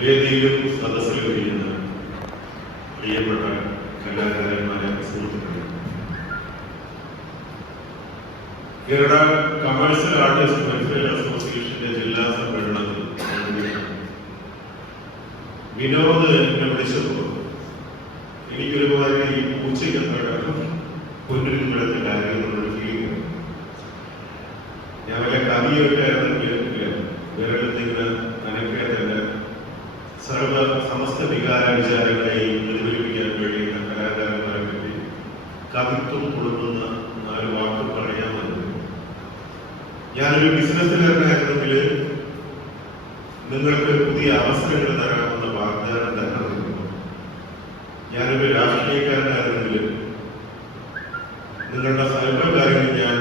വേദിയിലും സദസ്സിലും കഴിയുന്ന പ്രിയപ്പെട്ട കലാകാരന്മാരെ സുഹൃത്തുക്കളെ, കേരള കമേഴ്സ്യൽ ആർട്ടിസ്റ്റ് വെൽഫെയർ അസോസിയേഷന്റെ ജില്ലാ സമ്മേളനത്തിൽ വിനോദ് എന്നെ വിളിച്ചപ്പോൾ എനിക്കൊരുപാട് ഈ പൂച്ചയ്ക്ക് പൊന്നിരുമ്പോഴത്തെ കാര്യം എന്നുള്ളൊരു ഫീലിംഗ്. ഞാൻ വല്ല കവിയൊക്കെ ആയിരുന്നെങ്കിൽ വേറെന്തെങ്കിലും അനക്കേതല്ല സമസ്ത വികാര വിചാരങ്ങളെയും പ്രതിഫലിപ്പിക്കാൻ കഴിയുന്ന കലാകാരന്മാരെ പറ്റി കവിത്വം കൊടുക്കുന്ന 4 വാക്ക് പറയാമെന്ന്. ഞാനൊരു ബിസിനസ്സിലായിരുന്നെങ്കിൽ നിങ്ങൾക്ക് പുതിയ അവസരങ്ങൾ തരാമെന്ന വാഗ്ദാനം തരണം. ഞാനൊരു രാഷ്ട്രീയക്കാരനായിരുന്നെങ്കിൽ നിങ്ങളുടെ സർവകാര്യങ്ങൾ ഞാൻ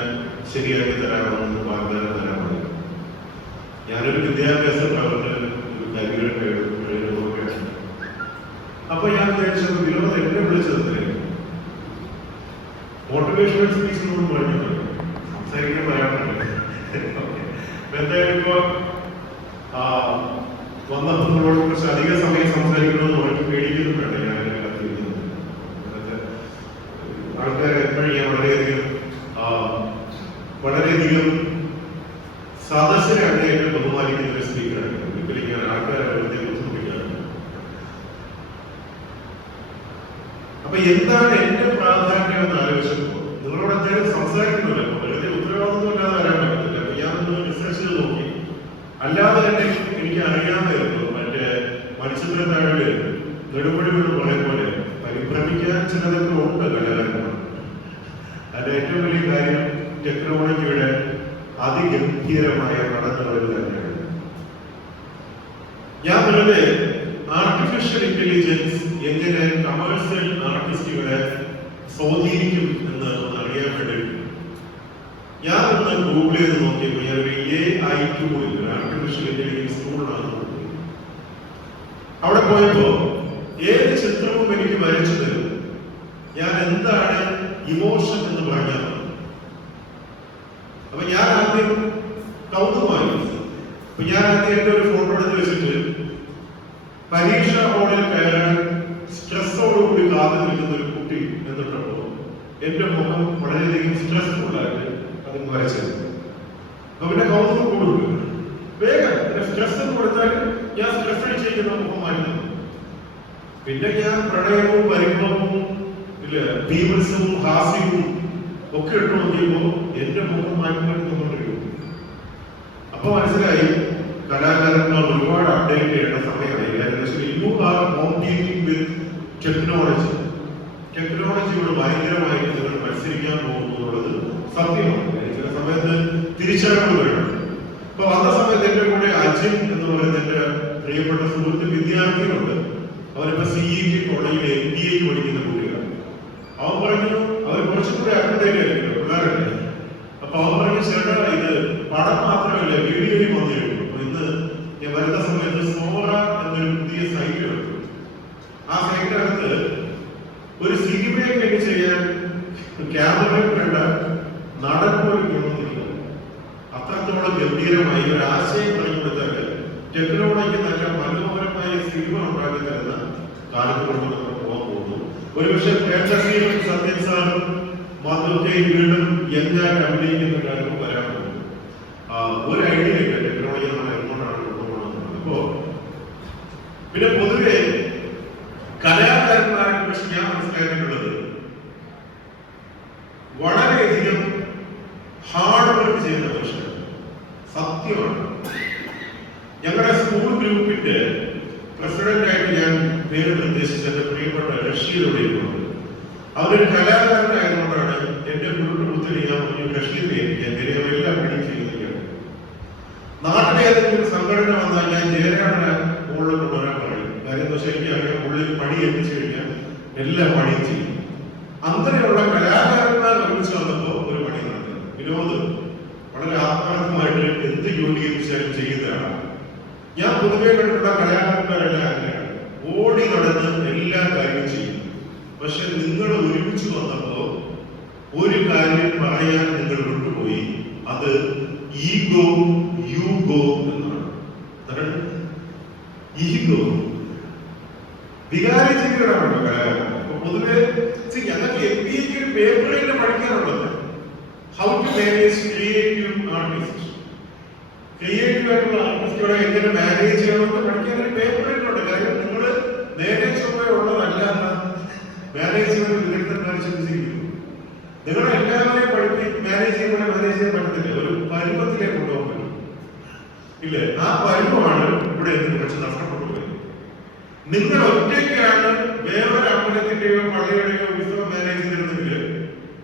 ശരിയാക്കി തരാമെന്ന് വാഗ്ദാനം തരാമെന്ന്. ഞാനൊരു വിദ്യാഭ്യാസ പ്രവർത്തനം ഒരു കരിയർ. അപ്പൊ ഞാൻ വിചാരിച്ചത് വിനോദ് എന്നെ വിളിച്ചത് മോട്ടിവേഷണൽ സ്പീച്ചിനോട് പറഞ്ഞിട്ടുണ്ട്, സംസാരിക്കാൻ പറയാറുണ്ട്. എന്തായാലും ഇപ്പൊ വന്നപ്പോൾ നിങ്ങളോട് കുറിച്ച് അധിക സമയം സംസാരിക്കണമെന്ന് വളരെ പേടിക്കുന്നുണ്ട്. ഞാൻ ആൾക്കാർ എപ്പോഴും ഞാൻ വളരെയധികം സദസ്സിനെ അങ്ങേയറ്റം ബഹുമാനിക്കുന്ന ഒരു സ്പീക്കറാണ്. ഒരിക്കലും ഞാൻ ആൾക്കാരെ വെറുതെ ബുദ്ധിമുട്ടിക്കാറുണ്ട്. അപ്പൊ എന്താണ് എന്റെ പ്രാധാന്യം എന്ന് ആലോചിച്ചപ്പോൾ നിങ്ങളോട് എന്തായാലും സംസാരിക്കുന്നില്ല, വെറുതെ ഉത്തരവാദിത്വം ഇല്ലാതെ വരാൻ പറ്റത്തില്ല. അപ്പൊ ഞാനൊന്ന് റിസർച്ച് ചെയ്ത് നോക്കി. അല്ലാതെ തന്നെ എനിക്ക് അറിയാമായിരുന്നു മറ്റേ മത്സ്യബന്ധനത്താഴ് നെടുമുടികൾ പറയും പോലെ പരിഭ്രമിക്കാൻ ചിലതൊക്കെ ഉണ്ട് കലാകാരന്മാർ. അതിന്റെ ഏറ്റവും വലിയ കാര്യം ടെക്നോളജിയുടെ അതിഗംഭീരമായ കടന്നുകളിൽ തന്നെയാണ്. ഞാൻ വെറുതെ ആർട്ടിഫിഷ്യൽ ഇന്റലിജൻസ് എങ്ങനെ കമേഴ്സ്യൽ ആർട്ടിസ്റ്റുകളെ സ്വാധീനിക്കും എന്ന് അറിയാൻ വേണ്ടി ഞാൻ ഒന്ന് ഗൂഗിൾ ചെയ്ത് നോക്കിയപ്പോൾ ഞാൻ ഒരു AI ടൂളിൽ ഒരു ആർട്ടിഫിഷ്യൽ ഇന്റലിജൻസ് ടൂളിലാണ് നോക്കിയത്. അവിടെ പോയപ്പോ ഏത് ചിത്രവും എനിക്ക് വരച്ചു തരും. ഞാൻ എന്താണ് ഇമോഷൻ എന്ന് പറഞ്ഞാൽ അപ്പൊ ഞാൻ ആദ്യം കൗതുകമായി. അപ്പൊ ഞാൻ ആദ്യം എന്റെ ഒരു ഫോട്ടോ എടുത്ത് വെച്ചിട്ട് പരീക്ഷാ ഹാളിൽ കയറാൻ സ്ട്രെസ്സോടുകൂടി കാത്തു നിൽക്കുന്ന ഒരു കുട്ടി എന്നിട്ടുണ്ടോ എന്റെ മുഖം വളരെയധികം സ്ട്രെസ്ഫുൾ ആയിട്ട് അത് വരച്ചത്. അപ്പൊ പിന്നെ കൗതുകം കൂടും. വേഗം സ്ട്രെസ് എന്ന് കൊടുത്താൽ ഞാൻ സ്ട്രെസ് അടിച്ചിരിക്കുന്ന മുഖം മാറ്റുന്നു. പിന്നെ ഞാൻ പ്രണയവും പരിഭവവും ഭീമത്സവും ഹാസ്യവും ഒക്കെ ഇട്ട് നോക്കിയപ്പോ എന്റെ മുഖം മാറ്റിക്കൊണ്ടിരിക്കും. അപ്പൊ മനസ്സിലായി കലാകാരന്മാർ ഒരുപാട് അപ്ഡേറ്റ് ചെയ്യേണ്ട സമയമായി. You are competing with technology. ടെക്നോളജിയോട് ഭയങ്കരമായിട്ട് നിങ്ങൾ മത്സരിക്കാൻ പോകുന്നു എന്നുള്ളത് സത്യമാണ്. ചില സമയത്ത് തിരിച്ചറിവ് വേണം. അപ്പൊ വന്ന സമയത്ത് എന്റെ കൂടെ അജിൻ എന്ന് പറയുന്ന എന്റെ പ്രിയപ്പെട്ട സുഹൃത്ത് വിദ്യാർത്ഥികളുണ്ട്. അവരിപ്പോ CET കോളേജിൽ MBA പഠിക്കുന്ന കുട്ടികളാണ്. അവൻ പറഞ്ഞു അവർ കുറച്ചുകൂടി അപ്ഡേറ്റ് ആയിരിക്കും പിള്ളേരല്ലേ. അപ്പൊ അവൻ പറഞ്ഞു ചേട്ടാ ഇത് പടം മാത്രമല്ല വീഡിയോയും വന്നിരുന്നു. അപ്പൊ ഇന്ന് ഞാൻ വരുന്ന സമയത്ത് സോറ എന്നൊരു പുതിയ സൈറ്റ് എടുത്തു. ആ സൈറ്റിനകത്ത് ഒരു സിനിമയൊക്കെ ചെയ്യാൻ ക്യാമറയിൽ വേണ്ട നടൻ പോലും കൊണ്ടുവന്നില്ല. അത്രത്തോളം ഗംഭീരമായി ഒരു ആശയം പറഞ്ഞു കൊടുത്താൽ ടെക്നോളജി നല്ല മനോഹരമായ സിനിമ ഉണ്ടാക്കി തരുന്ന കാലത്ത് കൊണ്ട് നമ്മൾ പോകാൻ പോകുന്നു. ഒരുപക്ഷെ പ്രേക്ഷകരും സത്യൻ സാറും മധുക്കയും വീണ്ടും യങ്ങായിട്ട് അഭിനയിക്കുന്ന കാലം വരാൻ പോകുന്നു. ഒരു ഐഡിയ ഇല്ല ടെക്നോളജി നമ്മൾ എങ്ങോട്ടാണ് കൊണ്ടുപോകുന്നത്. അപ്പോ പിന്നെ പൊതുവെ കലാകാരന്മാരെ കുറിച്ച് ഞാൻ മനസ്സിലാക്കിയിട്ടുള്ളത് വളരെയധികം ഹാർഡ് വർക്ക് ചെയ്യുന്ന മനുഷ്യർ. സത്യമാണ്. ഞങ്ങളുടെ സ്കൂൾ ഗ്രൂപ്പിന്റെ പ്രസിഡന്റായിട്ട് ഞാൻ പേര് നിർദ്ദേശിച്ച എന്റെ പ്രിയപ്പെട്ട റഷീദോടെയുണ്ട്. അവരൊരു കലാകാരനായതുകൊണ്ടാണ് എന്റെ കുടുംബത്തിൽ ഞാൻ റഷീദെ എല്ലാം പണി ചെയ്യുകയാണ്. നാട്ടിലെ ഏതെങ്കിലും സംഘടന വന്നാൽ ഞാൻ ജയരാടനെ മുകളിൽ കൊണ്ടുവരാൻ പറയും. കാര്യം എന്താ വെച്ചാൽ എനിക്കറിയാം ഉള്ളിൽ പണി എത്തിച്ചു കഴിഞ്ഞാൽ എല്ലാ പണിയും ചെയ്യും. അങ്ങനെയുള്ള കലാകാരന്മാർ ഒരുമിച്ച് വന്നപ്പോ ഒരു പണി നടക്കുന്നത്. വിനോദ് വളരെ ആത്മാർത്ഥമായിട്ട് എന്ത് ജോലി ചെയ്യിച്ചാലും ചെയ്യുന്നതാണ്. ഞാൻ പൊതുവെ കണ്ടിട്ടുള്ള കലാകാരന്മാരെല്ലാം അങ്ങനെയാണ്. ഓടി നടന്ന് എല്ലാ കാര്യവും ചെയ്യും. പക്ഷെ നിങ്ങൾ ഒരുമിച്ച് വന്നപ്പോ ഒരു കാര്യം പറയാൻ നിങ്ങൾ വിട്ടുപോയി. അത് ഈഗോ യു ഗോ എന്നാണ്. ഈഗോ, വികാര ജീവികളാണല്ലോ കലാകാരൻ. പൊതുവെ ഞങ്ങൾക്ക് MBA ഒരു പേപ്പർ തന്നെ പഠിക്കാനുള്ളത് how to manage creative artist. Creative ആയിട്ടുള്ള ആർട്ടിസ്റ്റുകളെ എങ്ങനെ മാനേജ് ചെയ്യണമെന്ന് പഠിക്കാൻ ഒരു പേപ്പർ ഉണ്ട്. കാര്യം നിങ്ങൾ നേരെ ചുമ ഉള്ളതല്ലാത്ത മാനേജ്മെന്റ് വിദഗ്ധന്മാർ ചിന്തിച്ചിരിക്കുന്നു. നിങ്ങളെ എല്ലാവരെയും മാനേജ് ചെയ്യാൻ പറ്റത്തില്ല. ഒരു പരുവത്തിലേക്ക് കൊണ്ടുപോകാൻ പറ്റും ഇല്ലേ? ആ പരുവമാണ് ഇവിടെ കുറച്ച് നഷ്ടപ്പെട്ടു. നിങ്ങൾ ഒറ്റയ്ക്കാണ് വേറൊരു അമ്പലത്തിന്റെയോ പള്ളിയുടെയോ ഉത്സവം മാനേജ് ചെയ്തിരുന്നെങ്കിൽ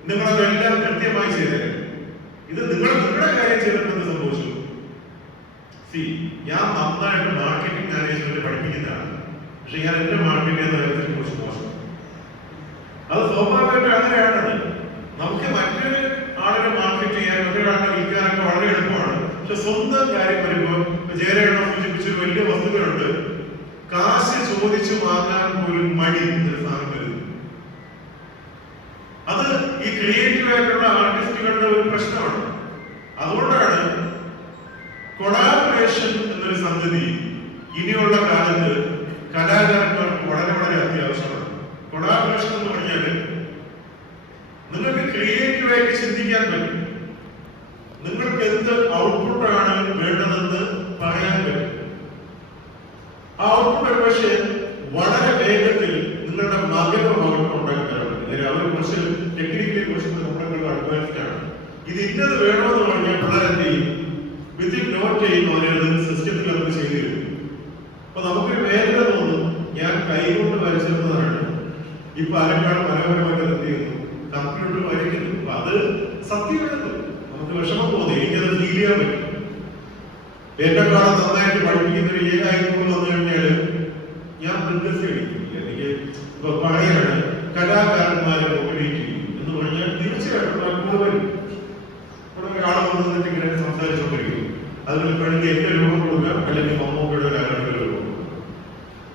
നിങ്ങളതെല്ലാം കൃത്യമായി ചെയ്തേനെ. ഇത് നിങ്ങളുടെ കാര്യം ചെയ്തിട്ട് സംഭവിച്ചു. ഞാൻ നന്നായിട്ട് മാർക്കറ്റിംഗ് മാനേജ്മെന്റ് പഠിപ്പിക്കുന്നതാണ്. പക്ഷെ ഞാൻ എന്റെ മാർക്കറ്റിംഗ് നയത്തെ കുറിച്ച് മോശം. അത് സ്വാഭാവികമായിട്ട് അങ്ങനെയാണത്. നമുക്ക് മറ്റൊരു ആളിനെ മാർക്കറ്റ് ചെയ്യാൻ, മറ്റൊരാളിനെ വിൽക്കാനൊക്കെ വളരെ എളുപ്പമാണ്. പക്ഷെ സ്വന്തം കാര്യം വരുമ്പോൾ ജയരേഖ സൂചിപ്പിച്ച വലിയ വസ്തുക്കളുണ്ട്. കാശ് ചോദിച്ചു വാങ്ങാൻ പോലും മടി ഒരു സാധനം വരുന്നു. അത് ഈ ക്രിയേറ്റീവ് ആയിട്ടുള്ള ആർട്ടിസ്റ്റുകളുടെ ഒരു പ്രശ്നമാണ്. അതുകൊണ്ടാണ് കൊളാബറേഷൻ എന്നൊരു സംഗതി ഇനിയുള്ള കാലത്ത് കലാകാരന്മാർക്ക് വളരെ വളരെ അത്യാവശ്യമാണ്. കൊളാബറേഷൻ എന്ന് പറഞ്ഞാൽ നിങ്ങൾക്ക് ക്രിയേറ്റീവായിട്ട് ചിന്തിക്കാൻ പറ്റും. നിങ്ങൾക്ക് എന്ത് ഔട്ട്പുട്ടാണ് വേണ്ടതെന്ന് പറയാൻ പറ്റും. ആ ഔട്ട്പുട്ട് പക്ഷേ വളരെ വേഗത്തിൽ നിങ്ങളുടെ മകനോ മകൾക്കോ ഉണ്ടാക്കാറുണ്ട്. അവർ കുറച്ച് ടെക്നിക്കലി കുറച്ച് നമ്മുടെ അഡ്വാൻസ്ഡ് ആണ്. ഇത് ഇന്നത് വേണമെന്ന് പറഞ്ഞാൽ പിള്ളേരെന്ത് ചെയ്യും? വിത്തിൻ നോ ടൈം അവരത് സിസ്റ്റത്തിൽ നമുക്ക് ചെയ്തു തരും. അപ്പൊ നമുക്കൊരു വേഗത തോന്നും. ഞാൻ കൈകൊണ്ട് വരച്ചിരുന്നതാണ്, ഇപ്പൊ ആരെക്കാൾ മനോഹരമായിട്ട് എന്ത് ചെയ്യുന്നു? കമ്പ്യൂട്ടർ വരയ്ക്കുന്നു. അപ്പൊ അത് സത്യമാണത്. നമുക്ക് വിഷമം തോന്നി, എനിക്കത് ഫീൽ ചെയ്യാൻ പറ്റും. എന്നെക്കാൾ നന്നായിട്ട് പഠിപ്പിക്കുന്ന ഒരു ഏകായിക്കൊണ്ട് വന്നു കഴിഞ്ഞാൽ ഞാൻ ബിസിനസ് കഴിക്കുന്നില്ല. എനിക്ക് ഇപ്പൊ പറയാണ് കലാകാരന്മാരെ മോട്ടിവേറ്റ് ചെയ്യും എന്ന് പറഞ്ഞാൽ തീർച്ചയായിട്ടും കൂടെ വരും. ഇവിടെ ഒരാളെ വന്നിട്ട് ഇങ്ങനെ സംസാരിച്ചുകൊണ്ടിരിക്കും. അതിന് വേണമെങ്കിൽ എന്റെ രൂപം കൊടുക്കാം, അല്ലെങ്കിൽ മമ്മൂക്കയുടെ ഒരാളുടെ രൂപം കൊടുക്കാം.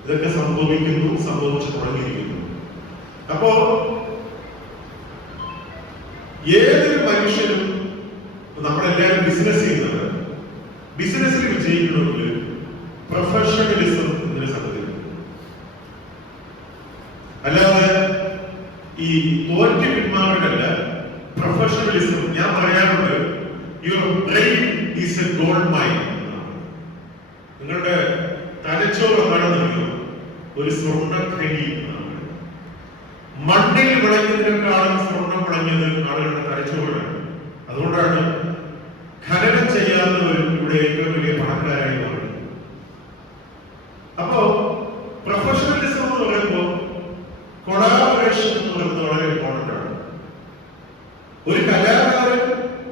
ഇതൊക്കെ സംഭവിച്ചു തുടങ്ങിയിരിക്കുന്നു. അപ്പോ ഏതൊരു മനുഷ്യനും നമ്മളെല്ലാവരും ബിസിനസ് ചെയ്യുന്നത്, ബിസിനസ്സിൽ വിജയിക്കണമെങ്കിൽ പ്രൊഫഷണലിസം എന്നൊരു സംഗതി. അല്ലാതെ ഈ തോറ്റ് പിന്മാറലല്ല, പ്രൊഫഷണലിസം. ഞാൻ പറയാറുണ്ട്, your brain is A gold mine. നിങ്ങളുടെ തലച്ചോറ് എന്താണെന്നറിയോ? ഒരു സ്വർണ്ണ ഖനി. മണ്ണിൽ വിളഞ്ഞതിനേക്കാളും സ്വർണ്ണം വിളഞ്ഞത് ആളുകളുടെ തലച്ചോറാണ്. അതുകൊണ്ടാണ് ഖനനം ചെയ്യാത്തവരും ഇവിടെ ഏറ്റവും വലിയ പണക്കാരായി മാറുന്നത്. അപ്പോ പ്രൊഫഷണലിസം എന്ന് പറയുമ്പോൾ കൊളാബറേഷൻ എന്ന് പറയുന്നത് വളരെ ഇമ്പോർട്ടന്റ് ആണ്. ഒരു കലാകാരൻ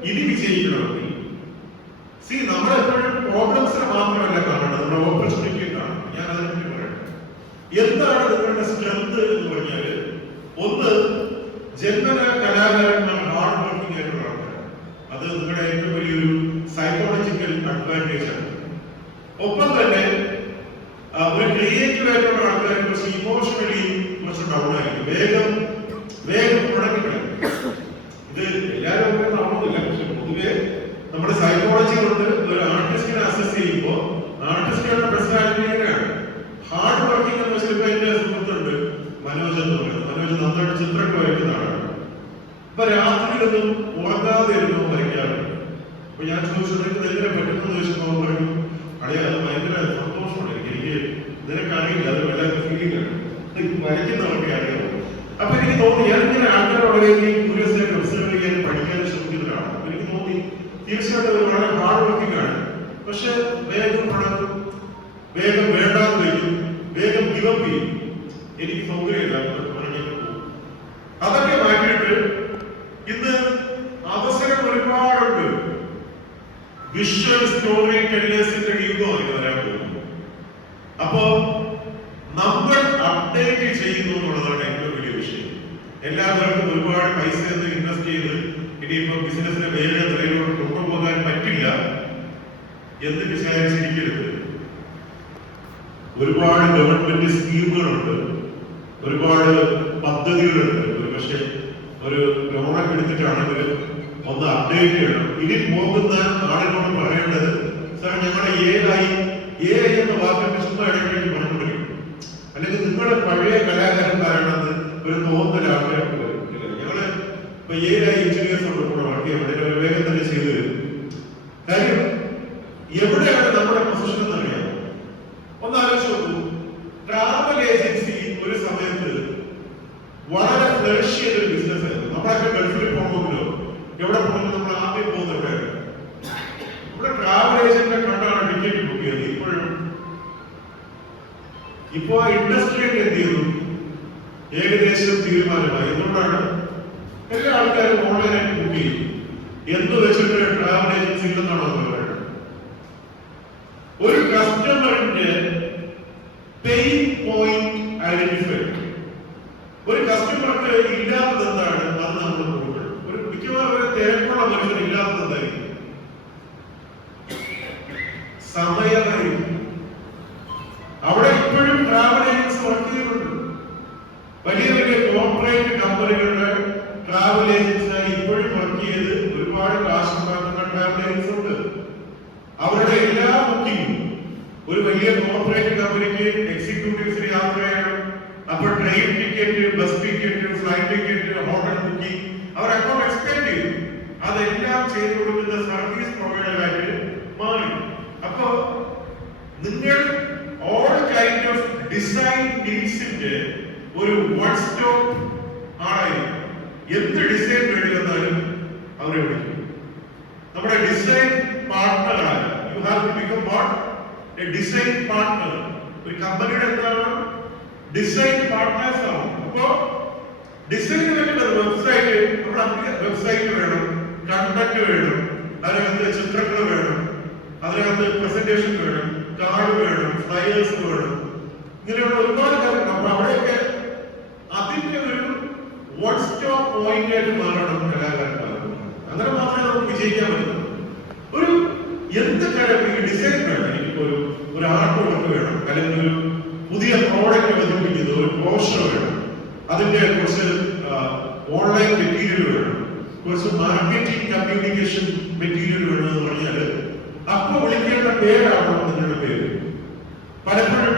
ഇനി വിജയിക്കണമെങ്കിൽ നമ്മളെപ്പോഴും പ്രോബ്ലംസിനെ മാത്രമല്ല കാണേണ്ടത്, നമ്മുടെ ഓപ്പർച്യൂണിറ്റി കാണണം. ഞാൻ അതിനെപ്പറ്റി പറയട്ടെ. എന്താണ് നിങ്ങളുടെ സ്ട്രെങ്ത് എന്ന് പറഞ്ഞാൽ, ഒന്ന്, ജന്മന കലാകാരന്മാർ ഹാർഡ് വർക്കിംഗ് ആയിട്ടുള്ള ആൾക്കാരാണ്. അത് നിങ്ങളുടെ ഏറ്റവും വലിയൊരു സൈക്കോളജിക്കൽ അഡ്വാൻറ്റേജ് ആണ്. ഒപ്പം തന്നെ ഒരു ക്രിയേറ്റീവ് ആയിട്ടുള്ള ആൾക്കാർ കുറച്ച് ഇമോഷണലി കുറച്ച് ഡൗൺ ആയിരിക്കും, വേഗം മുടങ്ങിക്കളയും. ഇത് എല്ലാവരും ഒക്കെ നടന്നില്ല, പക്ഷെ പൊതുവെ നമ്മുടെ സൈക്കോളജി കൊണ്ട് ഒരു ആർട്ടിസ്റ്റിനെ അസസ് ചെയ്യുമ്പോൾ ആർട്ടിസ്റ്റുകളുടെ പേഴ്സണാലിറ്റി എങ്ങനെയാണ്? ഹാർഡ് വർക്കിംഗ് എന്ന് വെച്ചാൽ ഇപ്പൊ എന്റെ സുഹൃത്തുണ്ട് മനോജ് എന്ന് പറയുന്നത്. മനോജ് നന്നായിട്ട് ചിത്രങ്ങൾ വരയ്ക്കുന്ന ആളാണ്. അപ്പൊ രാത്രിയിലൊന്നും ഉറങ്ങാതെ ഇരുന്നു വരയ്ക്കാറുണ്ട്. അപ്പൊ ഞാൻ ചോദിച്ചത് എങ്ങനെ പറ്റുമെന്ന് ചോദിച്ചപ്പോൾ പറഞ്ഞു, അടേ അത് ഭയങ്കര സന്തോഷമാണ് എനിക്ക് നിനക്കറിയില്ല, അത് വല്ലാത്ത ഫീലിംഗ് ആണ്, വരയ്ക്കുന്നവർക്ക് അറിയാം. അപ്പൊ എനിക്ക് തോന്നി, ഞാനിങ്ങനെ ആൾക്കാർ വളരെ ക്യൂരിയസ് ആയിട്ട് ഒബ്സർവ് ചെയ്യാൻ പഠിക്കാൻ ശ്രമിക്കുന്നതാണ്. അപ്പൊ എനിക്ക് തോന്നി തീർച്ചയായിട്ടും അവർ വളരെ ഹാർഡ് വർക്കിംഗ് ആണ്. പക്ഷെ വേഗം പണക്കും, വേഗം വേണ്ടാന്ന് വയ്ക്കും, വേഗം ഗിവപ്പ് ചെയ്യും. എനിക്ക് സൗകര്യമില്ല പറഞ്ഞു. അതൊക്കെ മാറ്റിയിട്ട് ഇന്ന് അവസരം ഒരുപാടുണ്ട്. വിഷ്വൽ സ്റ്റോറി ടെല്ലേഴ്സിന്റെ യുഗമാണ് വരാൻ പോകുന്നത്. അപ്പോ നമ്മൾ അപ്ഡേറ്റ് ചെയ്യുന്നു എന്നുള്ളതാണ് ഏറ്റവും വലിയ വിഷയം. എല്ലാവർക്കും ഒരുപാട് പൈസ ഇൻവെസ്റ്റ് ചെയ്ത് ഇനിയിപ്പോ ബിസിനസിനെ വേറെ നിലയിലോട്ട് കൊണ്ടുപോകാൻ പറ്റില്ല എന്ന് വിചാരിച്ചിരിക്കരുത്. ഒരുപാട് ഗവൺമെന്റ് സ്കീമുകളുണ്ട്, ഒരുപാട് പദ്ധതികളുണ്ട്. ഒരു പക്ഷേ ഒരു ലോണൊക്കെ എടുത്തിട്ടാണെങ്കിൽ ഒന്ന് അപ്ഡേറ്റ് ചെയ്യണം. ഇനി പോകുന്ന ആളുകളോട് പറയേണ്ടത്, സാർ ഞങ്ങളുടെ എ എന്ന വാക്കിന്റെ ചുമ്മാ ഇടയ്ക്കിടയ്ക്ക് പറഞ്ഞുകൊണ്ടിരിക്കും. അല്ലെങ്കിൽ നിങ്ങൾ പഴയ കലാകാരന്മാരാണെന്ന് ഒരു തോന്നൽ ആൾക്കാർക്ക് വരും. ഞങ്ങള് ഇപ്പൊ ഏഴായി എഞ്ചിനീയേഴ്സോട് കൂടെ വർക്ക് ചെയ്യാൻ വേണ്ടി ഒരു വേഗം തന്നെ ചെയ്തു തരും. കാര്യം എവിടെയാണ് നമ്മുടെ പൊസിഷൻ എന്ന് അറിയാമോ? ഒന്ന് ആലോചിച്ച് നോക്കൂ. ട്രാവൽ ഏജൻസി ഒരു സമയത്ത് വളരെ ഫ്ലറിഷ് ചെയ്ത ഒരു ബിസിനസ് ആയിരുന്നു. നമ്മളൊക്കെ ഗൾഫിൽ പോകുമ്പോഴോ എവിടെ പോകുമ്പോൾ നമ്മൾ ആദ്യം പോകുന്ന എവിടെയാണ്? ഇവിടെ ട്രാവൽ ഏജന്റിനെ കണ്ടാണ് ടിക്കറ്റ് ബുക്ക് ചെയ്യുന്നത്. ഇപ്പോ ആ ഇൻഡസ്ട്രിയൊക്കെ എന്ത് ചെയ്തു? ഏകദേശം തീരുമാനമായി. എന്തുകൊണ്ടാണ്? എല്ലാ ആൾക്കാരും ഓൺലൈനായിട്ട് ബുക്ക് ചെയ്യും. എന്ന് വെച്ചിട്ട് ട്രാവൽ ഏജൻസി ഇല്ലെന്നാണോ പറയുന്നത്? ഒരു കസ്റ്റമറിന്റെ പെയിൻ പോയിന്റ് ഐഡന്റിഫൈ. ഒരു കസ്റ്റമർക്ക് ഇല്ലാത്തത് എന്താണ്? അത് നമ്മൾ നോക്കണം. ഒരു മിക്കവാറും തിരക്കുള്ള മനുഷ്യർ ഇല്ലാത്തത് എന്തായിരിക്കും? സമയമായിരിക്കും. അവിടെ ഇപ്പോഴും ട്രാവൽ ഏജൻസി വർക്ക് ചെയ്യുന്നുണ്ട്. വലിയ വലിയ കോർപ്പറേറ്റ് കമ്പനികളുടെ ട്രാവൽ ഏജൻസിയായി ഇപ്പോഴും വർക്ക് ചെയ്ത് ഒരുപാട് കാശ് ഉണ്ടാക്കുന്ന ട്രാവൽ ഏജൻസി ഉണ്ട്. അവരുടെ എല്ലാ ബുക്കിംഗും ഒരു വലിയ കോർപ്പറേറ്റ് കമ്പനിക്ക് എക്സിക്യൂട്ടീവ്സിന് യാത്ര ചെയ്യണം. അപ്പോൾ train ticket, bus ticket, flight ticket, hotel booking അവർ അക്കൗണ്ട് എക്സ്പെക്ട് ചെയ്യും. അതെല്ലാം ചെയ്തു കൊടുക്കുന്ന സർവീസ് പ്രൊവൈഡറായിട്ട് മാറി. അപ്പോ നിങ്ങൾ ഓൾ കൈൻഡ് ഓഫ് ഡിസൈൻ നീഡ്സിന്റെ ഒരു വൺ സ്റ്റോപ്പ് ആണായിരിക്കും. എന്ത് ഡിസൈൻ വേണ്ടി വന്നാലും അവരെ വിളിക്കും. നമ്മുടെ ഡിസൈൻ പാർട്ട്ണറാണ്. You have to become what? A design partner. ഒരു കമ്പനിയുടെ എന്താണ്? ഡിസൈൻ പാർട്ട്നേഴ്സ് ആണ്. അപ്പോ ഡിസൈന് വേണ്ട വെബ്സൈറ്റ്, നമ്മുടെ വെബ്സൈറ്റ് വേണം, കണ്ടന്റ് വേണം, അതിനകത്ത് ചിത്രങ്ങൾ വേണം, അതിനകത്ത് പ്രസന്റേഷൻ വേണം, കാർഡ് വേണം, ഫ്ലയേഴ്സ് വേണം, ഇങ്ങനെയുള്ള ഒരുപാട് കാര്യങ്ങൾ. അപ്പൊ അവിടെയൊക്കെ അതിന്റെ ഒരു വൺ സ്റ്റോപ്പ് പോയിന്റ് ആയിട്ട് മാറണം കലാകാരന്മാർ. അങ്ങനെ മാത്രമേ നമുക്ക് വിജയിക്കാൻ പറ്റുള്ളൂ. ഒരു എന്ത് കഴിവ് ഈ ഡിസൈൻ വേണം. എനിക്കിപ്പോ ഒരു ആർട്ട് വർക്ക് വേണം, അല്ലെങ്കിൽ ഒരു പുതിയ പ്രോഡക്റ്റ് അവതരിപ്പിക്കുന്നത്, ഒരു ബ്രോഷർ വേണം, അതിന്റെ കുറച്ച് ഓൺലൈൻ മെറ്റീരിയൽ വേണം, കുറച്ച് മാർക്കറ്റിംഗ് കമ്മ്യൂണിക്കേഷൻ മെറ്റീരിയൽ വേണം എന്ന് പറഞ്ഞാൽ അപ്പൊ വിളിക്കേണ്ട പേരാണോ നിങ്ങളുടെ പേര്? പലപ്പോഴും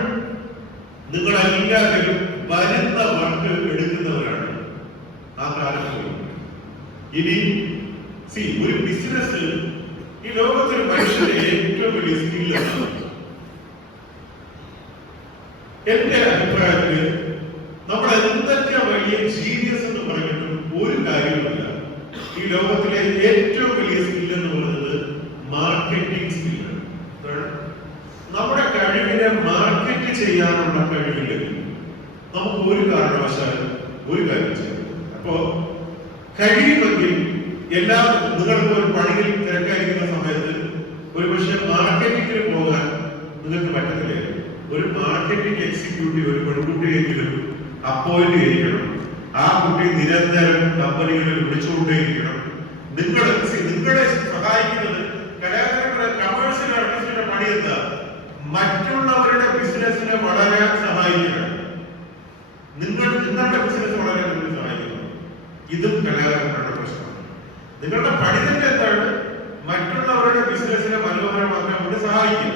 നിങ്ങളെല്ലാവരും വരുന്ന വർക്ക് എടുക്കുന്നവരാണ് ആ കാലത്ത്. ഇനി ഒരു ബിസിനസ് ഈ ലോകത്തിൽ മനുഷ്യന്റെ ഏറ്റവും വലിയ സ്കില്ലാണ്. എന്റെ അഭിപ്രായത്തിൽ നമ്മൾ എന്തൊക്കെ വലിയ ജീനിയസ് എന്ന് പറഞ്ഞിട്ടും ഒരു കാര്യവുമില്ല. ഈ ലോകത്തിലെ ഏറ്റവും വലിയ സ്കിൽ എന്ന് പറയുന്നത് മാർക്കറ്റിംഗ് സ്കില്ലാണ്. നമ്മുടെ കഴിവിനെ മാർക്കറ്റ് ചെയ്യാനുള്ള കഴിവില്ലെങ്കിൽ നമുക്ക് ഒരു കാരണവശാലും ഒരു കാര്യം ചെയ്യാം. അപ്പോ കഴിയുമെങ്കിൽ എല്ലാ നിങ്ങൾക്ക് ഒരു പണിയിൽ തിരക്കായിരിക്കുന്ന സമയത്ത് ഒരു പക്ഷെ മാർക്കറ്റിംഗിന് പോകാൻ നിങ്ങൾക്ക് പറ്റത്തില്ല. ഒരു മാർക്കറ്റിംഗ് എക്സിക്യൂട്ടീവ് ഒരു പെൺകുട്ടിയെങ്കിലും അപ്പോയിന്റ് ചെയ്യിക്കണം. ആ കുട്ടി നിരന്തരം കമ്പനികളിൽ വിളിച്ചുകൊണ്ടേയിരിക്കണം. നിങ്ങളെ സഹായിക്കുന്നത് കലാകാരന്റെ കമേഴ്സ്യൽ ആർട്ടിസ്റ്റിന്റെ പണി എന്താ? മറ്റുള്ളവരുടെ ബിസിനസിനെ വളരാൻ സഹായിക്കണം. നിങ്ങളുടെ ബിസിനസ് വളരാൻ നിങ്ങൾ സഹായിക്കണം. ഇതും കലാകാരന്മാരുടെ പ്രശ്നമാണ്. നിങ്ങളുടെ പണി തന്നെ എന്താണ്? മറ്റുള്ളവരുടെ ബിസിനസിനെ മനോഹരമാക്കാൻ വേണ്ടി സഹായിക്കും.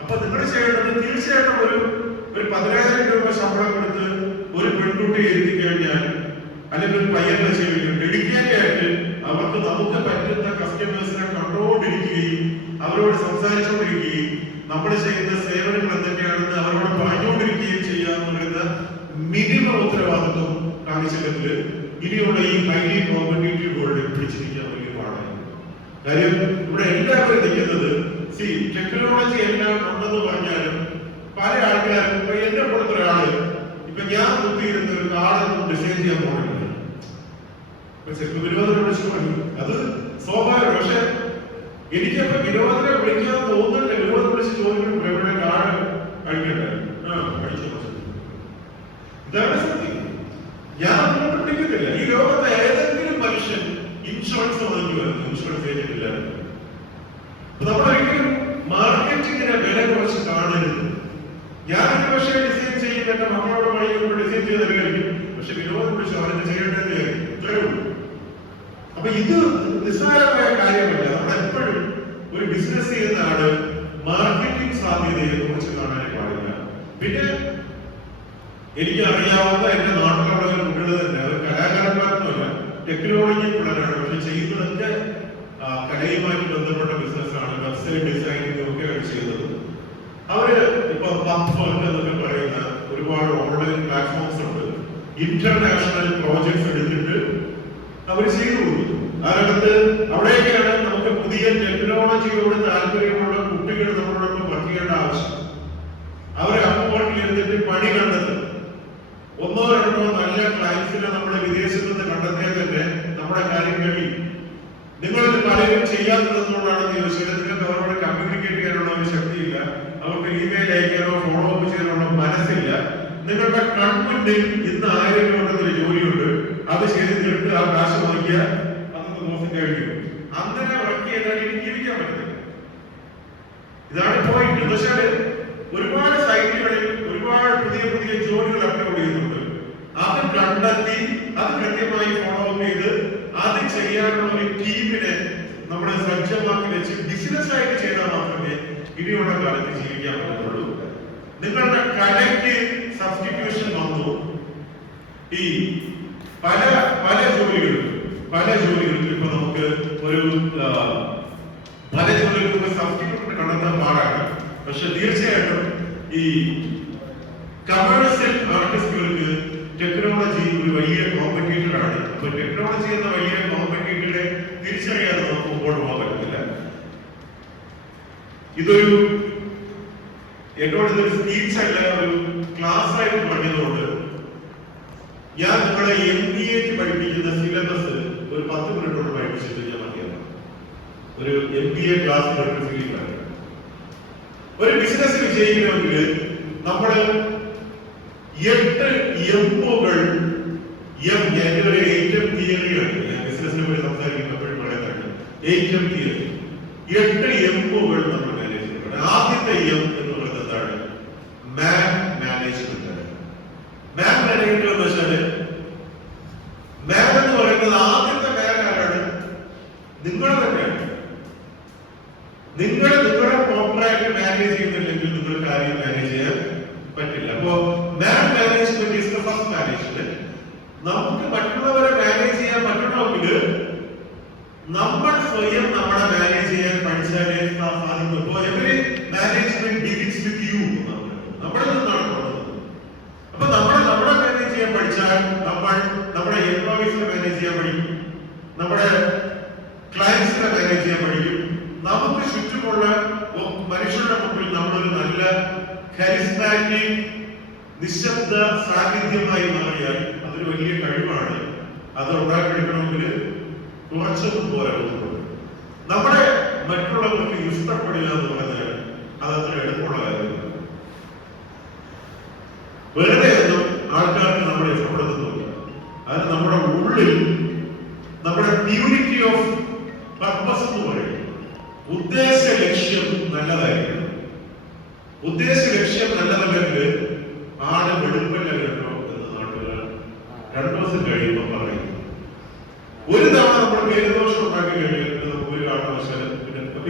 അപ്പൊ നിങ്ങൾ ചെയ്യേണ്ടത് തീർച്ചയായിട്ടും ഒരു 10,000 രൂപ ശമ്പളം കൊടുത്ത് ഒരു പെൺകുട്ടിയെ എത്തിക്കഴിഞ്ഞാൽ, അല്ലെങ്കിൽ ഒരു പയ്യനെ ചെയ്യും ഡെഡിക്കേറ്റ് ആയിട്ട് അവർക്ക് നമുക്ക് പറ്റുന്ന കസ്റ്റമേഴ്സിനെ കണ്ടുകൊണ്ടിരിക്കുകയും അവരോട് സംസാരിച്ചുകൊണ്ടിരിക്കുകയും നമ്മൾ ചെയ്യുന്ന സേവനങ്ങൾ എന്തൊക്കെയാണെന്ന് അവരോട് പറഞ്ഞുകൊണ്ടിരിക്കുകയും ചെയ്യാന്ന് പറയുന്ന മിനിമം ഉത്തരവാദിത്വം കാണിച്ചില്ലെങ്കിൽ ഇനിയുള്ള ഈ ഹൈലി കോമ്പറ്റീറ്റീവ് വേൾഡ് പിടിച്ചിരിക്കാൻ വലിയ പാടാണ്. കാര്യം ഇവിടെ എല്ലാവരും നിൽക്കുന്നത് ടെക്നോളജി എല്ലാം ഉണ്ടെന്ന് പറഞ്ഞാലും പല ആൾക്കാരും എന്നെ പോലത്തെ ഒരാള് ഇപ്പൊ ഞാൻ കുത്തിയിരുന്ന ഒരു കാർഡ് ഡിസൈൻ ചെയ്യാൻ പോകുന്നില്ല. വിനോദനെ വിളിച്ചു പണി അത് സ്വാഭാവികം. പക്ഷെ എനിക്കപ്പോ വിനോദനെ വിളിക്കാൻ തോന്നുന്നില്ല. വിനോദം വിളിച്ച് ചോദിക്കും എവിടെ കാർഡ് കഴിക്കണ്ടേ? ഇതാണ് സത്യം. ഞാൻ അങ്ങോട്ട് വിളിക്കുന്നില്ല. ഈ ലോകത്തെ ഏതെങ്കിലും മനുഷ്യൻ ഇൻഷുറൻസ് വാങ്ങിക്കുമായിരുന്നു, ഇൻഷുറൻസ് ഏജന്റില്ല. നമ്മളൊരിക്കലും മാർക്കറ്റിങ്ങിനെ വില കുറച്ച് കാണരുത്. ഞാൻ ഒരു പക്ഷേ ഡിസൈൻ ചെയ്യുന്ന എന്റെ മക്കളോട് പണിയുമ്പോൾ ഡിസൈൻ ചെയ്ത് തരികയായിരിക്കും. പക്ഷെ വിനോദം വിളിച്ചു അവരെ ചെയ്യേണ്ടത് ഇത്രയേ ഉള്ളൂ. അപ്പൊ ഇത് നിസ്സാരമായ കാര്യമല്ല. നമ്മളെപ്പോഴും ഒരു ബിസിനസ് ചെയ്യുന്ന ആള് മാർക്കറ്റിംഗ് മാർക്കറ്റിംഗ് സാധ്യതയെ കുറിച്ച് കാണാൻ പാടില്ല. പിന്നെ എനിക്ക് അറിയാവുന്ന എന്റെ നാട്ടിലുള്ള കുട്ടികൾ തന്നെ അവർ കലാകാരന്മാരൊന്നുമല്ല, ടെക്നോളജി പിള്ളേരാണ്. പക്ഷെ ചെയ്യുന്നതൊക്കെ കലയുമായിട്ട് ബന്ധപ്പെട്ട ബിസിനസ്സാണ്. വെബ്സൈറ്റ് ഡിസൈനിങ് ഒക്കെ ചെയ്യുന്നത്. അവര് ഇപ്പൊ എന്നൊക്കെ പറയുന്ന ഒരുപാട് ഓൺലൈൻ പ്ലാറ്റ്ഫോംസ് ഉണ്ട്. ഇന്റർനാഷണൽ പ്രോജക്ട്സ് എടുത്തിട്ട് അവർ ചെയ്തു കൊടുക്കും. അതിനകത്ത് അവിടെയൊക്കെയാണ് നമുക്ക് പുതിയ ടെക്നോളജിയോട് താല്പര്യമുള്ള കുട്ടികൾ നമ്മളോടൊപ്പം വർക്ക് ചെയ്യേണ്ട ആവശ്യം. അവർ അപ്പോഴേക്ക് എടുത്തിട്ട് പണി കണ്ടെത്തും. ഒന്നോ രണ്ടോ നല്ല ക്ലയൻസിനെ നമ്മുടെ വിദേശത്ത് നിന്ന് കണ്ടെത്തിയാൽ തന്നെ നമ്മുടെ കാര്യം കഴിയും. നിങ്ങളിത് പലരും ചെയ്യാത്തതെന്നുകൊണ്ടാണെന്ന് ചോദിച്ചാൽ നിങ്ങൾക്ക് അവരോട് കമ്മ്യൂണിക്കേറ്റ് ചെയ്യാനുള്ള ഒരു ശക്തിയില്ല, അവർക്ക് ഇമെയിൽ അയക്കാനോ ഫോളോ അപ്പ് ചെയ്യാനുള്ള മനസ്സില്ല. നിങ്ങളുടെ കൺമുന്നിൽ ഇന്ന് 1000 രൂപ ജോലിയുണ്ട്, അത് ചെയ്ത് തീർത്ത് ആ കാശ് വാങ്ങിക്കുക, അന്നത്തെ ദിവസം കഴിഞ്ഞു. അങ്ങനെ വർക്ക് ചെയ്താൽ എനിക്ക് ജീവിക്കാൻ പറ്റില്ല. ഇതാണ് പോയിന്റ്. എന്ന് വെച്ചാല് ഒരുപാട് സൈറ്റുകളിൽ ഒരുപാട് പുതിയ പുതിയ ജോലികൾ അപ്ലോഡ് ചെയ്യുന്നുണ്ട്. അത് കണ്ടെത്തി അത് കൃത്യമായി ഫോളോ അപ്പ് ചെയ്ത് അത് ചെയ്യാനുള്ള ഒരു ടീമിനെ നമ്മളെ സജ്ജമാക്കി വെച്ച് ബിസിനസ് ആയിട്ട് ചെയ്താൽ മാത്രമേ ഇനിയുള്ള കാലത്ത് ജീവിക്കാൻ പറ്റുള്ളൂ. നിങ്ങളുടെ കലയ്ക്ക് സബ്സ്റ്റിറ്റ്യൂഷൻ വന്നു. ഈ പല പല ജോലികൾക്ക് ഇപ്പൊ നമുക്ക് ഒരു പല ജോലികൾക്ക് സബ്സ്റ്റിറ്റ്യൂട്ട് കണ്ടെത്താൻ പാടാണ്. പക്ഷെ തീർച്ചയായിട്ടും ഈ കമേഴ്സ്യൽ ആർട്ടിസ്റ്റുകൾക്ക് ടെക്നോളജി ഒരു വലിയ കോമ്പറ്റീറ്റർ ആണ്. അപ്പൊ ടെക്നോളജി എന്ന വലിയ കോമ്പറ്റീറ്ററെ തിരിച്ചറിയാതെ നമുക്ക് മുമ്പോട്ട് പോകാൻ പറ്റില്ല. എന്നോട് ഇതൊരു സ്പീച്ച് അല്ല, ഒരു ക്ലാസ് ആയിട്ട് പറഞ്ഞതുകൊണ്ട് ഞാൻ നിങ്ങളെ MBA പഠിപ്പിക്കുന്ന സിലബസ് ഒരു 10 മിനിറ്റോട് പഠിപ്പിച്ചിട്ട് ഞാൻ മതിയാണ്. ഒരു MBA ക്ലാസ് ഫീലിംഗാണ്. ഒരു ബിസിനസ് വിജയിക്കണമെങ്കിൽ നമ്മള് 8 എംകൾ, എന്റെ ഒരു 8M തിയറിയാണ്. ഞാൻ ബിസിനസിനെ പറ്റി സംസാരിക്കുമ്പോഴും പറയുന്നുണ്ട് 8M തിയറി. 8 എംകൾ നമ്മൾ മാനേജ് ചെയ്യണം. ആദ്യത്തെ എം എന്ന് പറയുന്നത് എന്താണ്? മാൻ മാനേജ്മെന്റ് ആണ്. മാൻ മാനേജ്മെന്റ് എന്ന് വെച്ചാല് മാൻ എന്ന് പറയുന്നത് ആദ്യത്തെ മാൻ ആരാണ്? നിങ്ങൾ തന്നെയാണ്. നിങ്ങൾ നിങ്ങളെ പ്രോപ്പറായിട്ട് മാനേജ് ചെയ്യുന്നില്ലെങ്കിൽ നിങ്ങൾ കാര്യം മാനേജ് ചെയ്യാൻ പറ്റില്ല. അപ്പോ man management is the first management. നമുക്ക് മറ്റുള്ളവരെ മാനേജ് ചെയ്യാൻ പറ്റണമെങ്കിൽ നമ്മൾ സ്വയം നമ്മളെ മാനേജ് ചെയ്യാൻ പഠിച്ചാലേ സാധിക്കും. ഇപ്പോ every management begins with you. നമ്മുടെ നിന്നാണ് തുടങ്ങുന്നത്. അപ്പൊ നമ്മളെ മാനേജ് ചെയ്യാൻ പഠിച്ചാൽ നമ്മൾ നമ്മുടെ എംപ്ലോയീസിനെ മാനേജ് ചെയ്യാൻ പഠിക്കും, നമ്മുടെ ക്ലയൻസിനെ മാനേജ് ചെയ്യാൻ പഠിക്കും. നമുക്ക് ചുറ്റുമുള്ള മനുഷ്യരുടെ മുമ്പിൽ നമ്മളൊരു നല്ല കരിസ്മാറ്റിക് നിശബ്ദ സാന്നിധ്യമായി മാറിയാൽ അതൊരു വലിയ കഴിവാണ്. അത് ഉണ്ടാക്കിയെടുക്കണമെങ്കിൽ കുറച്ചൊന്നും പോരാ. നമ്മുടെ മറ്റുള്ളവർക്ക് ഇഷ്ടപ്പെടില്ല എന്ന് പറഞ്ഞാൽ അതത്ര എളുപ്പമുള്ള കാര്യമില്ല. വെറുതെ ഒന്നും ആൾക്കാർക്ക് നമ്മളെ ഇഷ്ടപ്പെടുന്നില്ല. അത് നമ്മുടെ ഉള്ളിൽ നമ്മുടെ പ്യൂരിറ്റി ഓഫ് പർപ്പസ് എന്ന് പറയും. ഉദ്ദേശ ലക്ഷ്യം നല്ലതായിരിക്കും. ഉദ്ദേശ ലക്ഷ്യം നല്ലതല്ലെങ്കിൽ ആട് വെളുപ്പല്ല കേട്ടോ എന്ന് നാട്ടുകാർ 2 ദിവസം കഴിയുമ്പോൾ പറയും. ഒരു തവണ നമ്മൾ പേരുദോഷം ഉണ്ടാക്കി കഴിഞ്ഞാൽ നമുക്ക് ഒരു കാരണവശാലും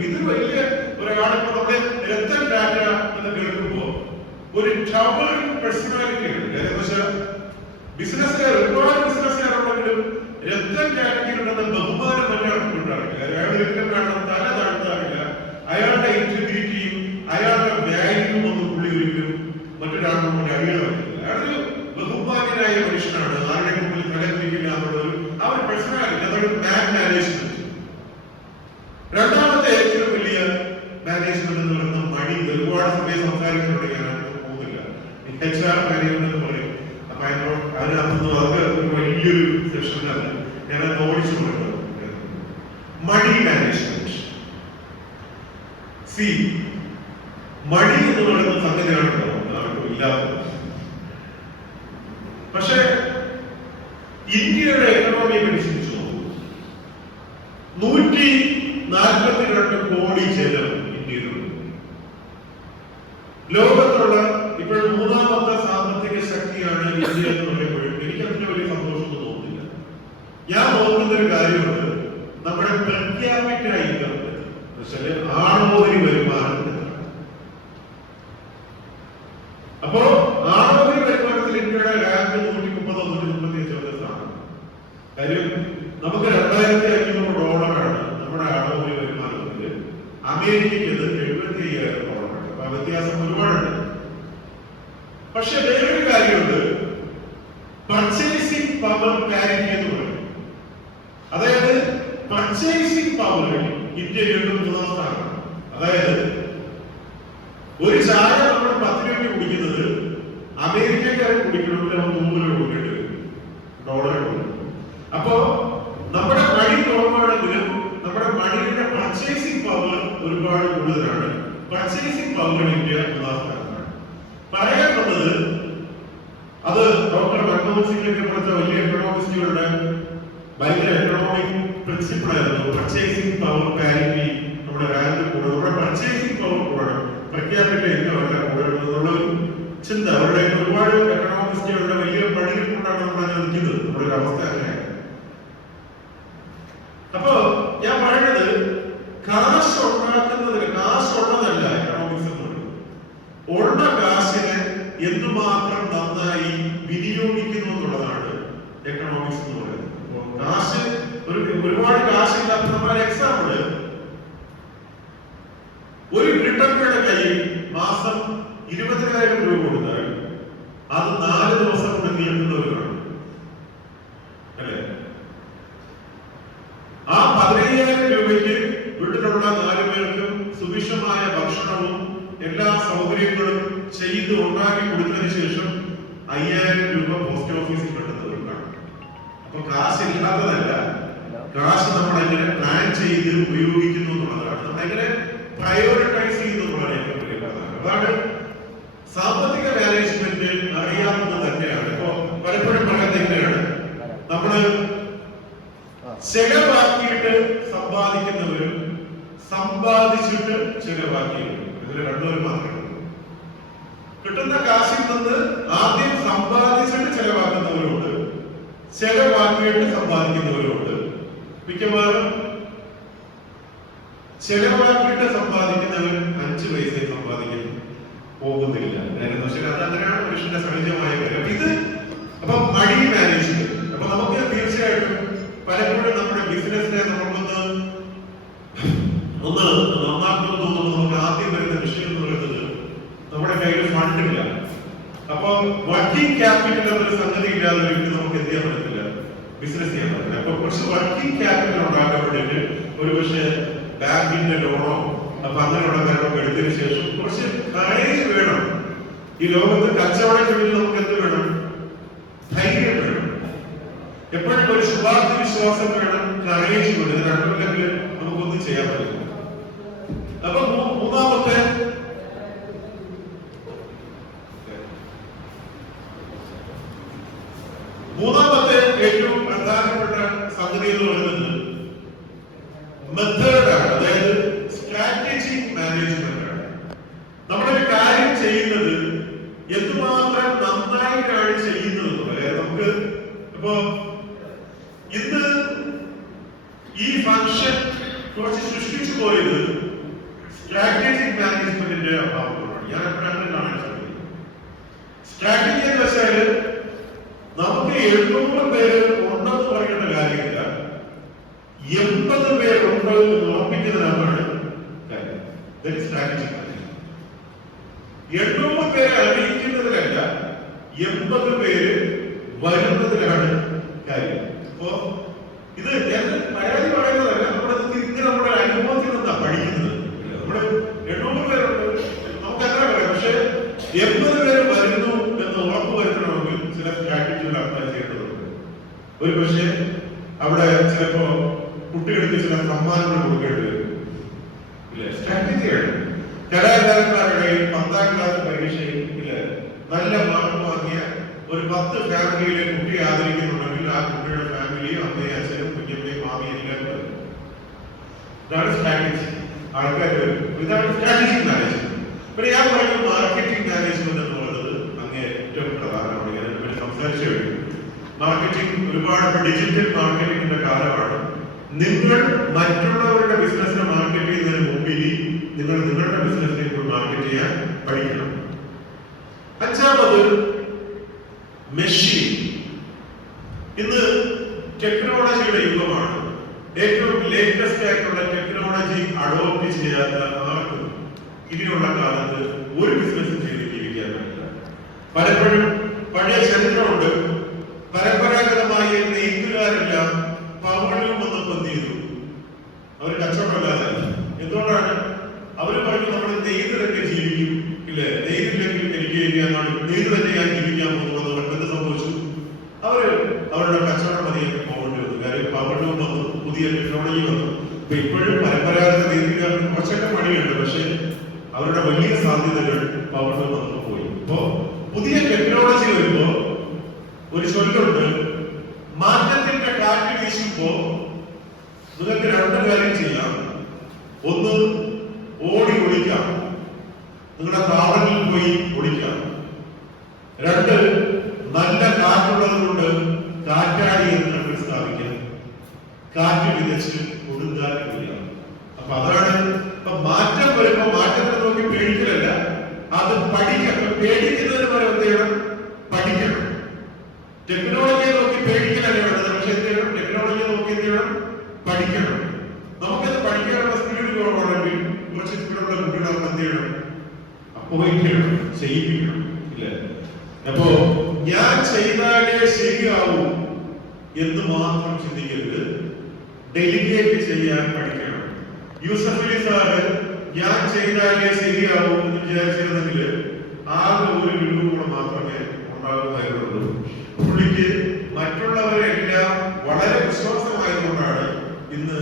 ഇത് വലിയ ഒരാളിപ്പോ നമ്മുടെ രത്തൻ ടാറ്റ എന്ന് കേൾക്കുമ്പോ ഒരു ടവറിംഗ് പേഴ്സണാലിറ്റി ഉണ്ട്. ബിസിനസ്സുകാർ ഒരുപാട് ബിസിനസ്സുകാരുണ്ടെങ്കിലും രത്തൻ ടാറ്റയ്ക്കുണ്ടെന്ന ബഹുമാനം മറ്റൊരാൾക്ക് ഉണ്ടാവില്ല. അയാളുടെ രക്തം കാണാൻ തല താഴ്ത്താറില്ല. അയാളുടെ ഇന്റഗ്രിറ്റിയും അയാളുടെ വാല്യൂവും ഒന്നും പുള്ളി ഒരിക്കലും മറ്റൊരാളുടെ മുന്നിൽ അടിയാൻ പറ്റില്ല. അയാളൊരു ബഹുമാന്യനായ മനുഷ്യനാണ്. ആരുടെ മുമ്പിൽ തലത്തിരിക്കില്ല എന്നുള്ളൊരു ആ ഒരു പേഴ്സണാലിറ്റി, അതൊരു മാൻ മാനേജ്മെന്റ്. രണ്ടാമത്തെ ഏറ്റവും വലിയ മാനേജ്മെന്റ് എന്ന് പറയുന്നത് മണി. ഒരുപാട് സമയം സംസാരിക്കുന്നുണ്ട്, ഞാൻ പോകുന്നില്ല. HR മാനേജ്മെന്റ് എന്ന് പറയും. അപ്പൊ അതിനകത്ത് അതൊക്കെ ഒരു വലിയൊരു സെഷനാണ്. ഞാൻ അത് ഓടിച്ചു പോയിട്ടുണ്ട്. മണി മാനേജ്മെന്റ്. മണി എന്ന് പറയുന്ന സംഗതിയാണല്ലോ ആർക്കും ഇല്ലാത്തത്. പക്ഷെ ഇന്ത്യയുടെ എക്കണോമിയെ പരിശോധിച്ചു നോക്കൂ. 142 കോടി ജനം ഇന്ത്യയിലുണ്ട്. ലോകത്തുള്ള ഇപ്പോൾ 3ാമത്തെ സാമ്പത്തിക ശക്തിയാണ് ഇന്ത്യ എന്ന് പറയുമ്പോഴും എനിക്ക് അതിന് വലിയ സന്തോഷമൊന്നും തോന്നുന്നില്ല. ഞാൻ നോക്കുന്ന ഒരു കാര്യമുണ്ട്, നമ്മുടെ പ്രഖ്യാപിത ഇൻകം ആണോദരി വരുമാനം. കാര്യം നമുക്ക് $2,500 നമ്മുടെ ആളുകൾ വരുമാനത്തിൽ, അമേരിക്കയ്ക്ക് അത് $75,000. അപ്പൊ ആ വ്യത്യാസം ഒരുപാടുണ്ട്. പക്ഷെ വേറൊരു കാര്യമുണ്ട്, പർച്ചേസിംഗ് പവർ പാരിറ്റി എന്ന് പറയും. അതായത് പർച്ചേസിംഗ് പവറിൽ ഇന്ത്യ വീണ്ടും 3-ാം സ്ഥാനമാണ്. അതായത് ഒരു ചായ നമ്മൾ 10 രൂപയ്ക്ക് കുടിക്കുന്നത് അമേരിക്കക്കാരൻ കുടിക്കണമെങ്കിൽ അവൻ $100 കൊടുക്കേണ്ടി വരും, $1 കൊടുക്കും. അപ്പോ നമ്മുടെ മണി കുറവാണെങ്കിലും നമ്മുടെ മണിയുടെ പർച്ചേസിംഗ് പവർ ഒരുപാട് കൂടുതലാണ്. പർച്ചേസിംഗ് പവർ ഇന്ത്യ 3-ാം സ്ഥാനമാണ്. പറയാൻ വന്നത് അത് ഡോക്ടർ മൻമോഹൻ സിംഗിനെ പോലത്തെ വലിയ എക്കണോമിസ്റ്റുകളുടെ ഭയങ്കര എക്കണോമിക് പ്രിൻസിപ്പിൾ ആയിരുന്നു. പർച്ചേസിംഗ് പവർ പാരിറ്റി നമ്മുടെ രാജ്യത്ത് കൂടെ, നമ്മുടെ പർച്ചേസിംഗ് പവർ കൂടണം, പ്രഖ്യാപിച്ച ഇൻകമല്ല കൂടണം എന്നുള്ളൊരു ചിന്ത അവരുടെ ഒരുപാട് എക്കണോമിസ്റ്റുകളുടെ വലിയ പണിയിൽ കൊണ്ടാണ് നമ്മൾ നിൽക്കുന്നത്. നമ്മുടെ ഒരു അവസ്ഥ അങ്ങനെയാണ്. അപ്പോ ഞാൻ പറയുന്നത്, കാശ് ഉണ്ടാക്കുന്നതിന്, കാശ് ഉള്ളതല്ല എക്കണോമിക്സ് എന്ന് പറയുന്നത്, ഉള്ള കാശിനെ എന്തുമാത്രം നന്നായി വിനിയോഗിക്കുന്നു എന്നുള്ളതാണ് എക്കണോമിക്സ് എന്ന് പറയുന്നത്. കാശ് ഒരുപാട് കാശില്ലാത്ത നമ്മുടെ എക്സാമ്പിള്, ഒരു ബ്രിട്ടന്റെ കയ്യിൽ മാസം 20,000 രൂപ കൊടുത്താൽ അത് 4 ദിവസം കൊണ്ട് തീർക്കുന്നവരാണ് അല്ലെ. ആ 15,000 രൂപയ്ക്ക് വീട്ടിലുള്ള 4 പേർക്കും സുഭിക്ഷമായ ഭക്ഷണവും എല്ലാ സൗകര്യങ്ങളും ചെയ്ത് ഉണ്ടാക്കി കൊടുത്തതിന് ശേഷം 5,000 രൂപ പോസ്റ്റ് ഓഫീസിൽ കിട്ടുന്നവരുണ്ടാണ്. അപ്പൊ കാശ് ഇല്ലാത്തതല്ല, കാശ് നമ്മൾ എങ്ങനെ പ്ലാൻ ചെയ്ത് ഉപയോഗിക്കുന്നു എന്നുള്ളതാണ്, നമ്മൾ എങ്ങനെ പ്രയോറിറ്റൈസ് ചെയ്യുന്നു എന്നുള്ളതാണ് ഏറ്റവും വലിയ പ്രധാനം. അതാണ് സാമ്പത്തിക മാനേജ്മെന്റ് അറിയാവുന്നത് തന്നെയാണ്. ഇപ്പോ പലപ്പോഴും പറയുന്നത് എങ്ങനെയാണ്, നമ്മള് ചെലവാക്കിയിട്ട് സമ്പാദിക്കുന്നവരും സമ്പാദിച്ചിട്ട് ചെലവാക്കിയവരും, ഇതിൽ രണ്ടുപേരും മാത്രമേ ഉള്ളൂ. കിട്ടുന്ന കാശിൽ നിന്ന് ആദ്യം സമ്പാദിച്ചിട്ട് ചെലവാക്കുന്നവരുണ്ട്, ചെലവാക്കിയിട്ട് സമ്പാദിക്കുന്നവരുണ്ട്. മിക്കവാറും ചെലവാക്കിയിട്ട് സമ്പാദിക്കുന്നവർ 5 പൈസ സമ്പാദിക്കാൻ പോകുന്നില്ല. അതങ്ങനെയാണ് മനുഷ്യന്റെ സഹജമായ കാര്യം. ഇത് അപ്പൊ മണി മാനേജ്മെന്റ്. അപ്പൊ നമുക്ക് തീർച്ചയായിട്ടും പലപ്പോഴും നമ്മുടെ ബിസിനസിനെ നമുക്കൊന്ന് നന്നാക്കുന്നു തോന്നുന്നു. നമുക്ക് ആദ്യം വരുന്ന വിഷയം എന്ന് പറയുന്നത്, നമ്മുടെ കയ്യിൽ ഫണ്ടില്ല. അപ്പൊ വർക്കിംഗ് ക്യാപിറ്റൽ എന്നൊരു സംഗതി ഇല്ലാതെ ഒരിക്കലും നമുക്ക് എന്ത് ചെയ്യാൻ പറ്റത്തില്ല, ബിസിനസ് ചെയ്യാൻ പറ്റില്ല. അപ്പൊ കുറച്ച് വർക്കിംഗ് ക്യാപിറ്റൽ ഉണ്ടാക്കാൻ വേണ്ടിയിട്ട് ഒരു പക്ഷേ ബാങ്കിന്റെ ലോണോ അപ്പൊ അങ്ങനെയുള്ള കാര്യങ്ങളൊക്കെ എടുത്തതിന് ശേഷം കുറച്ച് കറേജ് വേണം. ഈ ലോകത്ത് കച്ചവടത്തിൽ നമുക്ക് എന്ത് വേണം, ധൈര്യം വേണം, എപ്പോഴും ഒരു ശുഭാപ്തി വിശ്വാസം വേണം, കറേജ് വേണം. രണ്ടുമില്ലെങ്കിൽ നമുക്കൊന്നും ചെയ്യാൻ പറ്റില്ല. അപ്പൊ മൂന്നാമത്തെ ഏറ്റവും പ്രധാനപ്പെട്ട സംഗതി എന്ന് പറയുന്നത് മെത്തേഡാണ്. അതായത് സ്ട്രാറ്റജിക് മാനേജ്മെന്റ് ആണ്. നമ്മളൊരു കാര്യം ചെയ്യുന്നത് എന്തുമാത്രം നന്നായിട്ടാണ് ചെയ്യുന്നത്. അതായത് നമുക്ക് ഇപ്പോ ഇന്ന് ഈ ഫംഗ്ഷൻ കുറച്ച് സൃഷ്ടിച്ചു പോയത് സ്ട്രാറ്റജിക് മാനേജ്മെന്റിന്റെ അഭാവമാണ്. ഞാൻ എപ്പോഴാണ് കാണാൻ ശ്രമിക്കുന്നത്. സ്ട്രാറ്റജി എന്ന് വെച്ചാല് നമുക്ക് 700 പേര് ഉണ്ടെന്ന് പറയേണ്ട കാര്യമില്ല, 80 പേരുണ്ട് എന്ന് ഉറപ്പിക്കുന്നതാണ് കാര്യം. സ്ട്രാറ്റജിക് മാനേജ്മെന്റ് 800 പേരെ അറിയിക്കുന്നതിലല്ല, 80 പേര് വരുന്നതിലാണ് കാര്യം. അപ്പോ ഇത് പരാതി പറയുന്നതല്ല, നമ്മുടെ അനുഭവത്തിൽ നിന്നാ പഠിക്കുന്നത്. നമ്മള് 800 പേരുണ്ട് നമുക്ക് അങ്ങനെ പറയാം, പക്ഷെ 80 പേര് വരുന്നു എന്ന് ഉറപ്പ് വരുത്തണമെങ്കിൽ ചില സ്ട്രാറ്റജികൾ അപ്ലൈ ചെയ്യേണ്ടതുണ്ട്. ഒരു പക്ഷേ അവിടെ ചിലപ്പോ കുട്ടികൾക്ക് ചില സമ്മാനങ്ങൾ കൊടുക്കേണ്ടി വരും. സ്ട്രാറ്റജിയാണ്. കലാകാരന്മാരുടെ 10ാം ക്ലാസ് പരീക്ഷയിൽ നല്ല മാർക്ക് വാങ്ങിയ ഒരു 10 ഫാമിലിയിലെ കുട്ടിയെ ആദരിക്കുന്നുണ്ടെങ്കിൽ ആ കുട്ടിയുടെ ഫാമിലിയും അമ്മയും അച്ഛനും കുഞ്ഞമ്മയും മാമിയും എല്ലാം വരും. ഇതാണ് സ്ട്രാറ്റജി. ആൾക്കാർ വരും. ഇതാണ് സ്ട്രാറ്റജിക് മാനേജ്മെന്റ്. പിന്നെ ഞാൻ പറയുന്നത് മാർക്കറ്റിംഗ് മാനേജ്മെന്റ് എന്ന് പറയുന്നത് അങ്ങേ ഏറ്റവും പ്രധാനമാണ്. ഞാൻ സംസാരിച്ചു കഴിഞ്ഞു. മാർക്കറ്റിംഗ് ഒരുപാട് ഡിജിറ്റൽ മാർക്കറ്റിംഗിന്റെ കാലമാണ്. നിങ്ങൾ മറ്റുള്ളവരുടെ ബിസിനസിനെ മാർക്കറ്റ് ചെയ്യുന്നതിന് മുമ്പിൽ നിങ്ങൾ നിങ്ങളുടെ ബിസിനസിനെ ഇപ്പോൾ മാർക്കറ്റ് ചെയ്യാൻ പഠിക്കണം. 5ാമത് മെഷീൻ. ഇന്ന് ടെക്നോളജി ലേറ്റസ്റ്റ് ആയിട്ടുള്ള ടെക്നോളജി അഡോപ്റ്റ് ചെയ്യാത്ത ആർക്കും ഇനിയുള്ള കാലത്ത് ഒരു ബിസിനസ്സും ചെയ്ത് ജീവിക്കാൻ പറ്റില്ല. പലപ്പോഴും പഴയ ചരിത്രമുണ്ട്. പരമ്പരാഗതമായ നെയ്ത്തുകാരെല്ലാം പവനും വന്നപ്പോൾ എന്ത് ചെയ്തു? അവർ കച്ചവടമല്ലാതല്ല. എന്തുകൊണ്ടാണ്? അവര് പറഞ്ഞു നമ്മൾ നെയ്ത് തന്നെ ജീവിക്കും, ഇല്ലേ? നെയ്തില്ലെങ്കിൽ എനിക്ക് നെയ്ത് തന്നെ ഞാൻ ജീവിക്കാൻ പോകുന്നത്. എന്ത് സംഭവിച്ചു? അവരുടെ കച്ചവടം മതിയൊക്കെ പോകേണ്ടി വന്നു. കാര്യം പവനും വന്നു, പുതിയ ടെക്നോളജി വന്നു. ഇപ്പൊ ഇപ്പോഴും പരമ്പരാഗത നെയ്ത്തുകാർക്ക് കുറച്ചൊക്കെ പണിയുണ്ട്, പക്ഷെ അവരുടെ വലിയ സാധ്യതകൾ പവനും വന്നു പോയി. ഇപ്പോ പുതിയ ടെക്നോളജി വരുമ്പോ ഒരു ചൊല്ലുണ്ട്, മാറ്റത്തിന്റെ കാറ്റ് വീശുമ്പോ നിങ്ങൾക്ക് രണ്ട് കാര്യം ചെയ്യാം. ഒന്ന്, ഓടി ഒളിക്കാം, നിങ്ങളുടെ താവളിൽ പോയി ഒളിക്കാം. രണ്ട്, നല്ല കാറ്റുള്ളത് കൊണ്ട് കാറ്റാടി യന്ത്രങ്ങൾ സ്ഥാപിക്കാം, കാറ്റ് വിതച്ച് കൊടുങ്കാറ്റ് കൊയ്യാം. അപ്പൊ അതാണ് ഇപ്പൊ മാറ്റം വരുമ്പോ മാറ്റത്തെ നോക്കി പേടിക്കലല്ല, അത് പഠിക്കണം. പേടിക്കുന്നതിന് വരെ എന്ത് ചെയ്യണം? പഠിക്കണം. ടെക്നോളജിയെ നോക്കി പേടിക്കലല്ലേ വേണ്ടത്, പക്ഷെ എന്ത് ചെയ്യണം? ടെക്നോളജിയെ നോക്കി എന്ത് ചെയ്യണം? പഠിക്കണം. നമുക്കത് പഠിക്കാനുള്ള സ്പീഡ് കുറവാണെങ്കിൽ കുറച്ച് സ്പീഡുള്ള കുട്ടികളെ എന്ത് ചെയ്യണം? അപ്പോയിന്റ് ചെയ്യണം, ചെയ്യിപ്പിക്കണം, ഇല്ലേ? അപ്പോ ഞാൻ ചെയ്താലേ ശരിയാവൂ എന്ന് മാത്രം ചിന്തിക്കരുത്, ഡെലിഗേറ്റ് ചെയ്യാൻ പഠിക്കണം. യൂസഫ് അലി സാറ് ഞാൻ ചെയ്താലേ ശരിയാവൂ എന്ന് വിചാരിച്ചിരുന്നെങ്കിൽ ആകെ ഒരു വീട് കൂടെ മാത്രമേ ഉണ്ടാകുമായിരുന്നുള്ളൂ. പുള്ളിക്ക് മറ്റുള്ളവരെല്ലാം വളരെ വിശ്വാസമായതുകൊണ്ടാണ് ഇന്ന്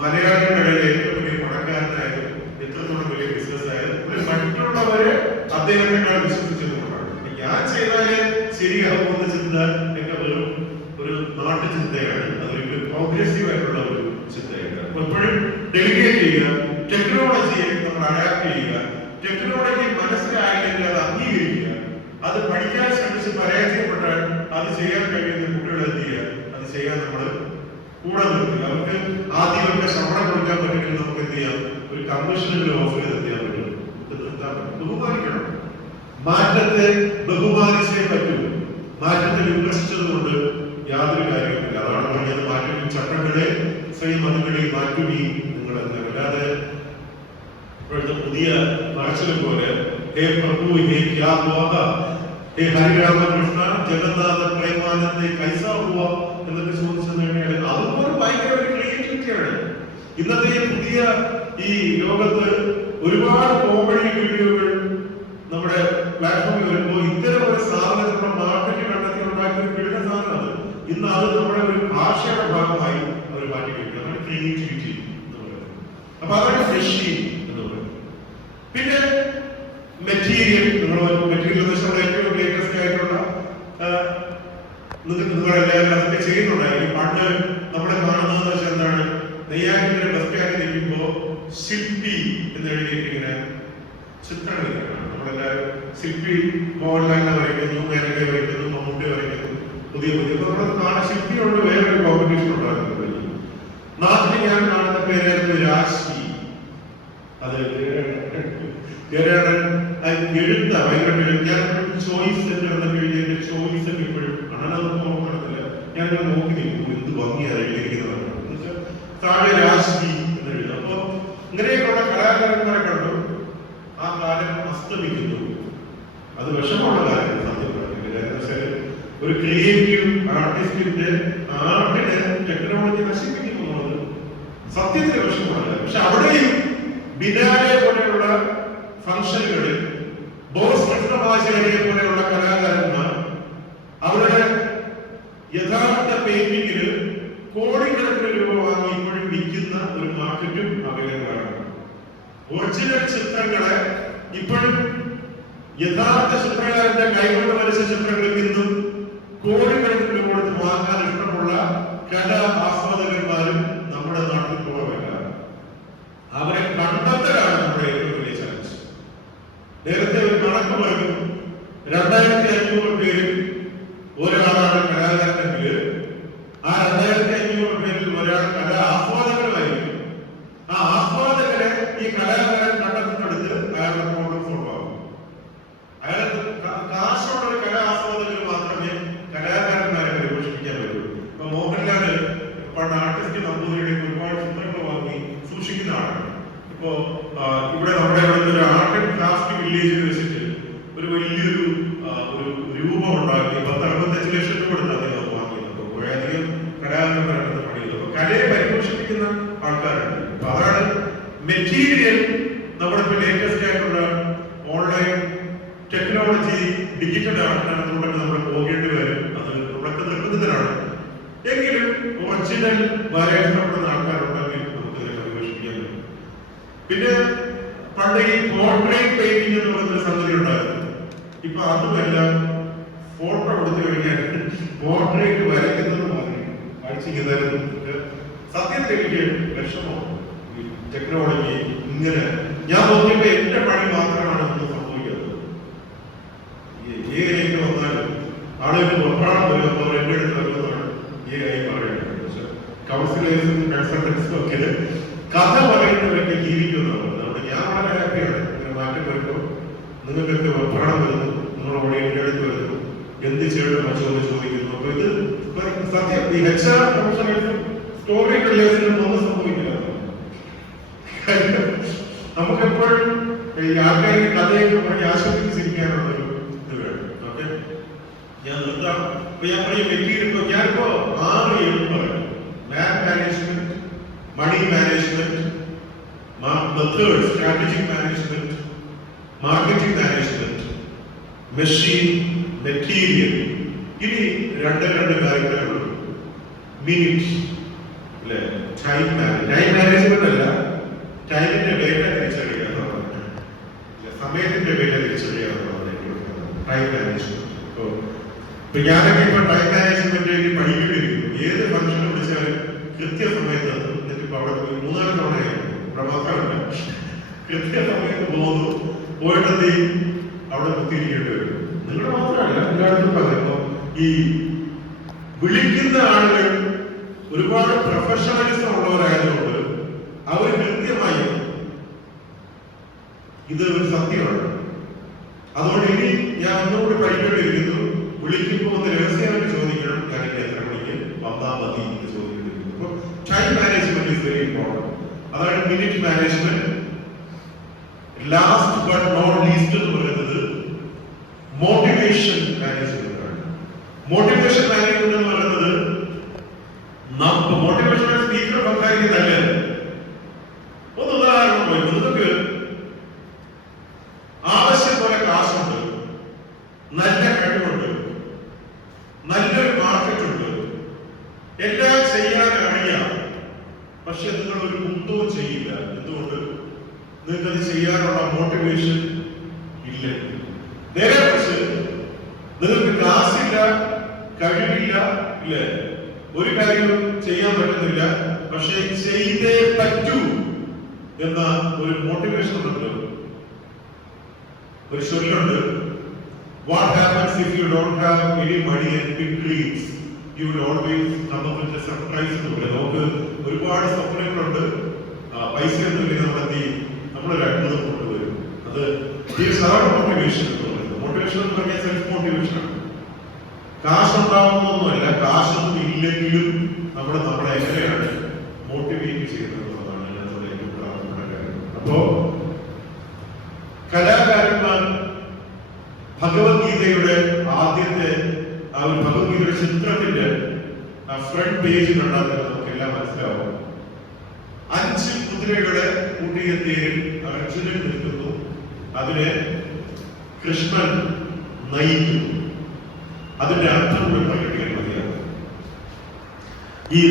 മലയാളികളുടെ ഏറ്റവും വലിയ പണക്കാരനായാലും എത്രത്തോളം വലിയ ബിസിനസ് ആയാലും മറ്റുള്ളവരെ അദ്ദേഹത്തെക്കാൾ വിശ്വസിച്ചതുകൊണ്ടാണ്. ഞാൻ ചെയ്താലേ ശരിയാവുമെന്ന ചിന്ത ഒക്കെ വെറും ഒരു നാട്ടു ചിന്തയാണ്. അതൊരിക്കലും പ്രോഗ്രസീവ് ആയിട്ടുള്ള ഒരു ചിന്തയാണ്. എപ്പോഴും ഡെലിഗേറ്റ് ചെയ്യുക, ടെക്നോളജിയെ നമ്മൾ അഡാപ്റ്റ് ചെയ്യുക, ടെക്നോളജി മനസ്സിലായില്ലെങ്കിൽ അത് അംഗീകരിക്കുക, അത് പഠിക്കാൻ ശ്രമിച്ച് പരാജയപ്പെട്ടാൽ അത് ചെയ്യാൻ കഴിയുന്ന കുട്ടികൾ എന്ത് ചെയ്യുക? അത് ചെയ്യാൻ നമ്മൾ കൂടെ നിർത്തുക. അവർക്ക് ആദ്യമൊക്കെ ശമ്പളം കൊടുക്കാൻ പറ്റുമെങ്കിൽ നമുക്ക് എന്ത് ചെയ്യാം? ഒരു കമ്മീഷനിൽ ഓഫർ ചെയ്ത് എന്ത് ചെയ്യാൻ പറ്റും? ബഹുമാനിക്കണം. മാറ്റത്തെ ബഹുമാനിച്ചേ പറ്റൂ. മാറ്റത്തെ വിമർശിച്ചത് കൊണ്ട് യാതൊരു കാര്യവുമില്ല. അതാണ് പറഞ്ഞത്, മാറ്റുവിൻ ചട്ടങ്ങളെ സ്വയം അതുകളെ മാറ്റുവി നിങ്ങൾ എന്ന്. അല്ലാതെ ഇപ്പോഴത്തെ പുതിയ ഭാഷകൾ പോലെ ഹേ പ്രഭു ഹേ ക്യാ ഹുവ, ഹേ ഹരിരാമകൃഷ്ണ ജഗന്നാഥ പ്രേമാനന്ദ കൈസാ ഹുവ എന്നൊക്കെ ചോദിച്ചത് തന്നെയാണ്. അതുപോലെ ഭയങ്കര ഒരു ക്രിയേറ്റിവിറ്റിയാണ്. ഇന്നത്തെ പുതിയ ഈ ലോകത്ത് ഒരുപാട് കോമഡി വീഡിയോകൾ നമ്മുടെ പ്ലാറ്റ്ഫോമിൽ വരുമ്പോൾ ഇത്തരം ഒരു സാധനങ്ങളുടെ മാർക്കറ്റ് കണ്ടെത്തി ഉണ്ടാക്കിയ ഒരു കിടന്ന സാധനമാണ്. ഇന്ന് അത് നമ്മുടെ ഒരു ഭാഷയുടെ ഭാഗമായി അവർ മാറ്റിവെക്കുക. നമ്മുടെ ക്രിയേറ്റിവിറ്റി എന്ന് പറയുന്നത്. അപ്പൊ അതാണ് മെഷീൻ എന്ന് പറയുന്നത്. പിന്നെ മെറ്റീരിയൽ, മെറ്റീരിയൽ നമ്മുടെ ഏറ്റവും ലേറ്റസ്റ്റ് ആയിട്ടുള്ള നിങ്ങളെല്ലാവരും അതൊക്കെ ചെയ്യുന്നുണ്ടായിരിക്കും. പണ്ട് നമ്മളെ കാണുന്നത് വെച്ചാൽ എന്താണ്? നെയ്യാറ്റിന്റെ ബസ് സ്റ്റാൻഡിൽ ഇരിക്കുമ്പോ ശില്പി എന്ന് എഴുതിയിട്ട് ഇങ്ങനെ ചിത്രങ്ങൾ നമ്മളെല്ലാവരും ശില്പി മോഹൻലാലിനെ വരയ്ക്കുന്നു, മേനകയെ വരയ്ക്കുന്നു, മമ്മൂട്ടി വരയ്ക്കുന്നു, പുതിയ പുതിയ നമ്മൾ കാണാൻ ശില്പിയോട് വേറൊരു കോമ്പറ്റീഷൻ ഉണ്ടായിരുന്നു. നാട്ടിൽ ഞാൻ കാണുന്ന പേരായിരുന്നു രാശി. അത് എഴുത്ത ഭയങ്കര ഞാൻ ചോയ്സ് സെന്റർ എന്നൊക്കെ എഴുതിയ ചോയ്സ് ഒക്കെ ഇപ്പോഴും അണനൊന്നും നോക്കണമെന്നില്ല. ഞാൻ നോക്കി നിൽക്കും, എന്ത് ഭംഗിയാണ് എഴുതിയിരിക്കുന്നത്. താഴെ രാശി എന്ന് എഴുതും. അപ്പൊ ഇങ്ങനെയൊക്കെയുള്ള കലാകാരന്മാരെ കണ്ടു. ആ കാലം അസ്തമിക്കുന്നു. അത് വിഷമമുള്ള കാര്യം സത്യം പറഞ്ഞില്ല. ഒരു ക്രിയേറ്റീവ് ആർട്ടിസ്റ്റിന്റെ ആർട്ടിനെ ടെക്നോളജി നശിപ്പിക്കുന്നത് സത്യത്തിന് വിഷമമല്ല. പക്ഷെ അവിടെയും ബിനാലെ പോലെയുള്ള ഫംഗ്ഷനുകളിൽ ബോസ് കൃഷ്ണമാചാര്യെ പോലെയുള്ള കലാകാരന്മാർ അവരുടെ യഥാർത്ഥ പെയിന്റിങ്ങിൽ കോടിക്കണക്കിന് രൂപ വാങ്ങി ഇപ്പോഴും വിൽക്കുന്ന ഒരു മാർക്കറ്റും അവൈലബിളാണ്. ഒറിജിനൽ ചിത്രങ്ങളെ ഇപ്പോഴും യഥാർത്ഥ ചിത്രകാരന്റെ കൈകൊണ്ട് വരച്ച ചിത്രങ്ങളിൽ നിന്നും കോടിക്കണക്കിന് രൂപ കൊടുത്ത് വാങ്ങാൻ ഇഷ്ടമുള്ള കലാ ആസ്വാദകന്മാരും നമ്മുടെ നാട്ടിൽ കുറവല്ല. അവരെ കണ്ടെത്തലാണ് നമ്മുടെ ഏറ്റവും വലിയ ചലഞ്ച്. നേരത്തെ ഒരു കണക്ക് പറഞ്ഞു, 2500 പേരിൽ ഒരാളാണ് കലാകാരനെങ്കിൽ ആ 2500 പേരിൽ ഒരാൾ കലാ ആസ്വാദകരുമായിരിക്കും. ആ ആസ്വാദകരെ ഈ കലാകാരൻ കണ്ടെത്തുന്നിടത്ത് അയാളുടെ ഫോട്ടോസ് ഉണ്ടാവും. അയാൾ കാശുള്ള ഒരു കലാ ആസ്വാദകർ മാത്രമേ കലാകാരന്മാരെ പരിപോഷിപ്പിക്കാൻ പറ്റൂ. ഇപ്പൊ മോഹൻലാല് പണ്ട് ആർട്ടിസ്റ്റ് നമ്പൂതിരിയുടെ ഒരുപാട് ചിത്രങ്ങൾ വില്ലേജിൽ വെച്ചിട്ട് ഒരു വലിയൊരു ഒരു രൂപം ഉണ്ടാക്കി 10-65 ലക്ഷം രൂപ കൊടുത്ത് അദ്ദേഹം വാങ്ങിയത്. കുറേയധികം കലാകാരന്മാരുടെ പണിയത്. കലയെ പരിപോഷിപ്പിക്കുന്ന ആൾക്കാരുണ്ട്. അപ്പൊ അതാണ് മെറ്റീരിയൽ. നമ്മുടെ ഇപ്പൊ ലേറ്റസ്റ്റ് ആയിട്ടുള്ള ഓൺലൈൻ ടെക്നോളജി, ഡിജിറ്റൽ ആർട്ടിനകത്തോടെ നമ്മൾ പോകേണ്ടി വരും. അത് നമ്മളൊക്കെ നിർബന്ധിതരാണ്. എങ്കിലും ഒറിജിനൽ വരാൻ ഇഷ്ടപ്പെടുന്ന ആൾക്കാരുണ്ടെങ്കിൽ നമുക്ക് ഇതിനെ പരിപോഷിപ്പിക്കാൻ പറ്റും. പിന്നെ പണ്ട് ഈ പോർട്രേറ്റ് പെയിന്റിംഗ് എന്ന് പറയുന്നൊരു സംഗതി ഉണ്ടായിരുന്നു. ഇപ്പൊ അതുമെല്ലാം ഫോട്ടോ കൊടുത്തു കഴിഞ്ഞാൽ പോർട്രേറ്റ് വരയ്ക്കുന്നത് മാറി കാഴ്ചയ്ക്ക്. സത്യത്തിൽ എനിക്ക് വിഷമമാണ് ഈ ടെക്നോളജി ഇങ്ങനെ. ഞാൻ നോക്കിയപ്പോ എന്റെ പണി മാത്രമാണ് ഇന്ന് സംഭവിക്കുന്നത്. ഏതൊക്കെ വന്നാലും ആളുകൾ വെപ്രാളം വരുമ്പോൾ എന്റെ അടുത്ത് വരുന്നതാണ് ഈ കൈ പറയുന്നത്. പക്ഷെ കൗൺസിലേഴ്സും കൺസൾട്ടൻസും ഒക്കെ കഥ പറയുന്നവരൊക്കെ ജീവിക്കുന്നതാണ്. അതുകൊണ്ട് ഞാൻ വളരെ ഹാപ്പിയാണ്. ഇങ്ങനെ മാറ്റം വരുമ്പോൾ നിങ്ങൾക്കൊക്കെ വെപ്രാളം വരുന്നു, നിങ്ങളുടെ എന്റെ അടുത്ത് വരുന്നു, എന്ത് ചെയ്യണം മറ്റൊന്ന് ചോദിക്കുന്നു. അപ്പൊ ഇത് സത്യം ഈ HR പ്രൊഫഷണൽസും സ്റ്റോറി ടെല്ലേഴ്സിനും ഒന്നും സംഭവിക്കില്ല. നമുക്കെപ്പോഴും ഈ ആൾക്കാർക്ക് കഥയൊക്കെ പറഞ്ഞ് ആശ്വസിപ്പിച്ചിരിക്കാനുള്ളൊരു ഇത് വേണം. ഓക്കെ, ഞാൻ നിർത്താം. ഞാൻ പറയും വ്യക്തിയിപ്പോ ഞാനിപ്പോ 6 പറയും: management, money management, method, strategic management, marketing management, machine, material. ഇനി രണ്ട് കാര്യങ്ങളുള്ളൂ. മിനിറ്റ് അല്ലെ, ടൈം മാനേജ്മെന്റ് അല്ല, ടൈമിന്റെ ഡേറ്റ തിരിച്ചറിയുക എന്നുള്ളത്, സമയത്തിന്റെ ഡേറ്റ തിരിച്ചറിയുക എന്നുള്ളത് ടൈം മാനേജ്മെന്റ്. ഇപ്പൊ ഞാനൊക്കെ ഇപ്പൊ ടൈം മാനേജ്മെന്റ് പഠിക്കേണ്ടിയിരിക്കുന്നു. ഏത് ഫംഗ്ഷൻ വിളിച്ചാലും കൃത്യസമയത്ത് എന്നിട്ടിപ്പോ അവിടെ 3-4 തവണയായിരുന്നു പ്രവർത്തനമില്ല. കൃത്യസമയത്ത് പോകുന്നു, പോയിട്ടെന്ത് അവിടെ കുത്തിയിരിക്കേണ്ടി വരും. നിങ്ങളുടെ മാത്രമല്ല, എല്ലായിടത്തും പറയുമ്പോ ഈ വിളിക്കുന്ന ആളുകൾ ഒരുപാട് പ്രൊഫഷണലിസം ഉള്ളവരായതുകൊണ്ട് അവർ കൃത്യമായി ഇത് ഒരു സത്യമാണ്. അതുകൊണ്ട് ഇനി ഞാൻ ഒന്നുകൂടി പഠിക്കേണ്ടിയിരിക്കുന്നു. വിളിക്കുമ്പോൾ ഒന്ന് രഹസ്യമായിട്ട് ചോദിക്കണം, ഞാൻ എത്ര മണിക്ക് വന്നാൽ മതി എന്ന് ചോദിക്കേണ്ടിയിരിക്കുന്നു. അപ്പൊ time management is very important. അതാണ് minute management. Last but not least എന്ന് പറയുന്നത് മോട്ടിവേഷൻ മാനേജ്മെന്റ് ആണ്. മോട്ടിവേഷൻ മാനേജ്മെന്റ് എന്ന് പറയുന്നത് മോട്ടിവേഷൻ സ്പീക്കർ സംസാരിക്കുന്നതല്ല. ഒന്ന് ഉദാഹരണം പോയി, നിങ്ങൾക്ക് ആവശ്യം പോലെ കാശുണ്ട്, നല്ല കഴിവുണ്ട്, നല്ലൊരു മാർക്കറ്റ് ഉണ്ട്, എല്ലാം ചെയ്യാൻ അറിയാം. പക്ഷെ നിങ്ങൾ ഒരു കുന്തവും ചെയ്യില്ല. എന്തുകൊണ്ട്? നിങ്ങൾക്കത് ചെയ്യാനുള്ള മോട്ടിവേഷൻ ഇല്ല. നേരെ മറിച്ച് നിങ്ങൾക്ക് കാശില്ല, കഴിവില്ല, ഇല്ലേ, ഒരു കാര്യവും ചെയ്യാൻ പറ്റുന്നില്ല, പക്ഷെ ചെയ്തേ പറ്റൂ എന്ന ഒരു മോട്ടിവേഷൻ ഉണ്ടല്ലോ. ഒരു ചൊല്ലുണ്ട്, what happens if you don't have any money and big dreams, you will always come up with a surprise എന്ന് പറയും. നമുക്ക് ഒരുപാട് സ്വപ്നങ്ങളുണ്ട്, പൈസ ഒന്നുമില്ല, നമ്മളൊരു അത്ഭുതം കൊണ്ടുവരും. അത് മോട്ടിവേഷൻ എന്ന് പറയുന്നത്. മോട്ടിവേഷൻ എന്ന് പറഞ്ഞാൽ സെൽഫ് മോട്ടിവേഷൻ ആണ്. കാശുണ്ടാവുന്നൊന്നുമല്ല, കാശൊന്നും ഇല്ലെങ്കിലും നമ്മളെ എങ്ങനെയാണ് മോട്ടിവേറ്റ് ചെയ്യുന്നത് എന്നതാണ് ഇതിനകത്തുള്ള ഏറ്റവും പ്രധാനപ്പെട്ട കാര്യം. അപ്പോ കലാകാരന്മാർ ഭഗവത്ഗീതയുടെ ആദ്യത്തെ ആ ഒരു ഭഗവത്ഗീതയുടെ ചിത്രത്തിന്റെ ഫ്രണ്ട് പേജ് കണ്ടാൽ നമുക്കെല്ലാം മനസ്സിലാവും. 5 കുതിരകളുടെ കൂട്ടിയ തേരിൽ അർജുനൻ നിൽക്കുന്നു, അതിനെ കൃഷ്ണൻ നയിക്കുന്നു. അതിന്റെ അർത്ഥം കൂടെ പ്രകടിപ്പിക്കാൻ മതിയാണ്. ഈ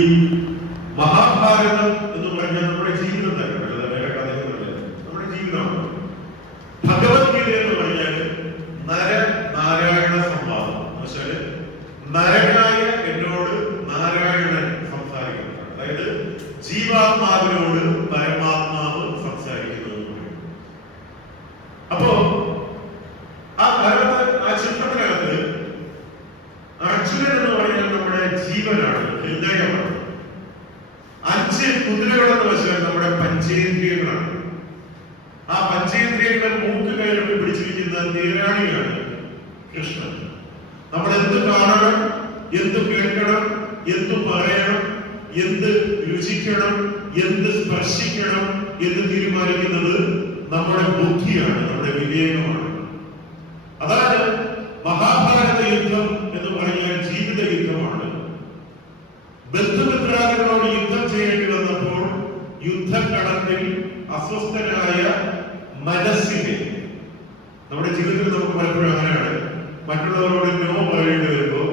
മഹാഭാരതം എന്ന് പറഞ്ഞാൽ നമ്മുടെ ജീവിതം തന്നെ, വേറെ കഥകളല്ല, നമ്മുടെ ജീവിതമാണ്. ഭഗവത്ഗീത എന്ന് പറഞ്ഞാൽ നരനാരായണ സംവാദം. എന്നുവെച്ചാല് നരനായ എന്നോട് നാരായണൻ സംസാരിക്കുന്നത്, അതായത് ജീവാത്മാവിനോട് പരമാത്മാവ് സംസാരിക്കുന്നത്. അപ്പോ ആ ചിത്രത്തിനകത്ത് അർജുനൻ എന്ന് പറഞ്ഞാൽ നമ്മുടെ ജീവനാണ്, ഹൃദയമാണ്. 5 കുതിരകളെന്ന് വെച്ചാൽ നമ്മുടെ പഞ്ചേന്ദ്രിയങ്ങളാണ്. ആ പഞ്ചേന്ദ്രിയങ്ങൾ മൂക്ക് കയറിട്ട് പിടിച്ചിരിക്കുന്ന തേരാളിയാണ് കൃഷ്ണൻ. നമ്മൾ എന്ത് കാണണം, എന്ത് കേൾക്കണം, എന്ത് പറയണം, എന്ത് രുചിക്കണം, എന്ത് സ്പർശിക്കണം എന്ന് തീരുമാനിക്കുന്നത് നമ്മുടെ ബുദ്ധിയാണ്, നമ്മുടെ വിവേകമാണ്. അതായത് മഹാഭാരത യുദ്ധം എന്ന് പറഞ്ഞാൽ ജീവിത യുദ്ധമാണ്. ബന്ധുമിത്രാദികളോട് യുദ്ധം ചെയ്യേണ്ടി വന്നപ്പോൾ യുദ്ധക്കളത്തിൽ അസ്വസ്ഥനായ മനസ്സിനെ, നമ്മുടെ ജീവിതത്തിൽ നമുക്ക് പലപ്പോഴും അങ്ങനെയാണ്, മറ്റുള്ളവരോട് നോ പറയേണ്ടി വരുമ്പോ,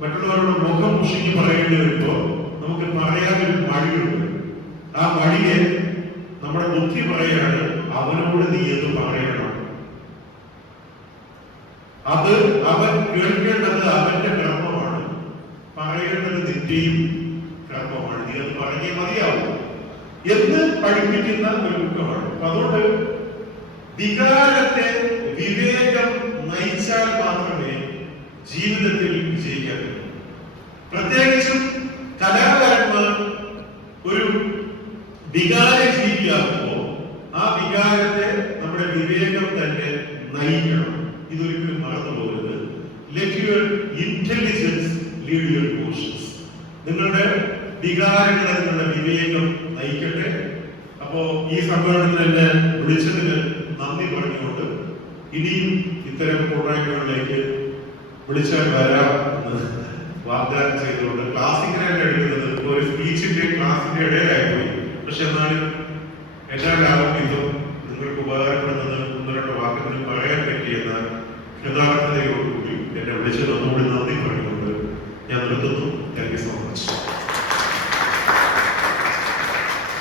മറ്റുള്ളവരോട് മുഖം മുഷിഞ്ഞ് പറയേണ്ടി വരുമ്പോ നമുക്ക് പറയാനൊരു മടിയുണ്ട്. ആ മടിയെ നമ്മുടെ ബുദ്ധി പറയാണ്, അവനോട് നീ എന്ന് പറയണം. അത് അവൻ കേൾക്കേണ്ടത് അവന്റെ കർമ്മമാണ്, പറയേണ്ടത് നിന്റെയും കർമ്മമാണ്. നീ അത് പറഞ്ഞേ മതിയാവും എന്ന് പഠിപ്പിക്കുന്ന ഒരു ബുക്കമാണ്. അതുകൊണ്ട് വികാരത്തെ വിവേകം നയിച്ചാൽ മാത്രമേ ജീവിതത്തിൽ വിജയിക്കാൻ പറ്റൂ. പ്രത്യേകിച്ചും കലാകാരന്മാർ ഒരു വികാര ജീവിയാകുമ്പോൾ ആ വികാരത്തെ നമ്മുടെ വിവേകം തന്നെ നയിക്കണം. ഇതൊരിക്കലും മറന്നു പോകരുത്. Let your intelligence lead your emotions. നിങ്ങളുടെ വികാരങ്ങളെ നിങ്ങളുടെ വിവേകം നയിക്കട്ടെ. അപ്പോ ഈ സമ്മേളനത്തിൽ എന്നെ വിളിച്ചതിന് നന്ദി പറഞ്ഞുകൊണ്ട് ഇനിയും ഇത്തരം പ്രോഗ്രാമുകളിലേക്ക് വിളിച്ചാൽ വരാം എന്ന് വാഗ്ദാനം ചെയ്തുകൊണ്ട് ക്ലാസിക്കലല്ല എടുക്കുന്നത്. ഒരു സ്പീച്ചിന്റെ ക്ലാസിന്റെ ഇടയിലായിപ്പോയി. പക്ഷെ എന്നാലും എല്ലാ ലാഭം നിങ്ങൾക്ക് ഉപകാരപ്പെടുന്നത് ഒന്ന് രണ്ട് വാക്കുകൾ പറയാൻ പറ്റിയെന്ന യഥാർത്ഥതയോടുകൂടി എന്നെ വിളിച്ചത് ഒന്നുകൂടി നന്ദി പറഞ്ഞുകൊണ്ട് ഞാൻ നിർത്തുന്നു. Thank you so much.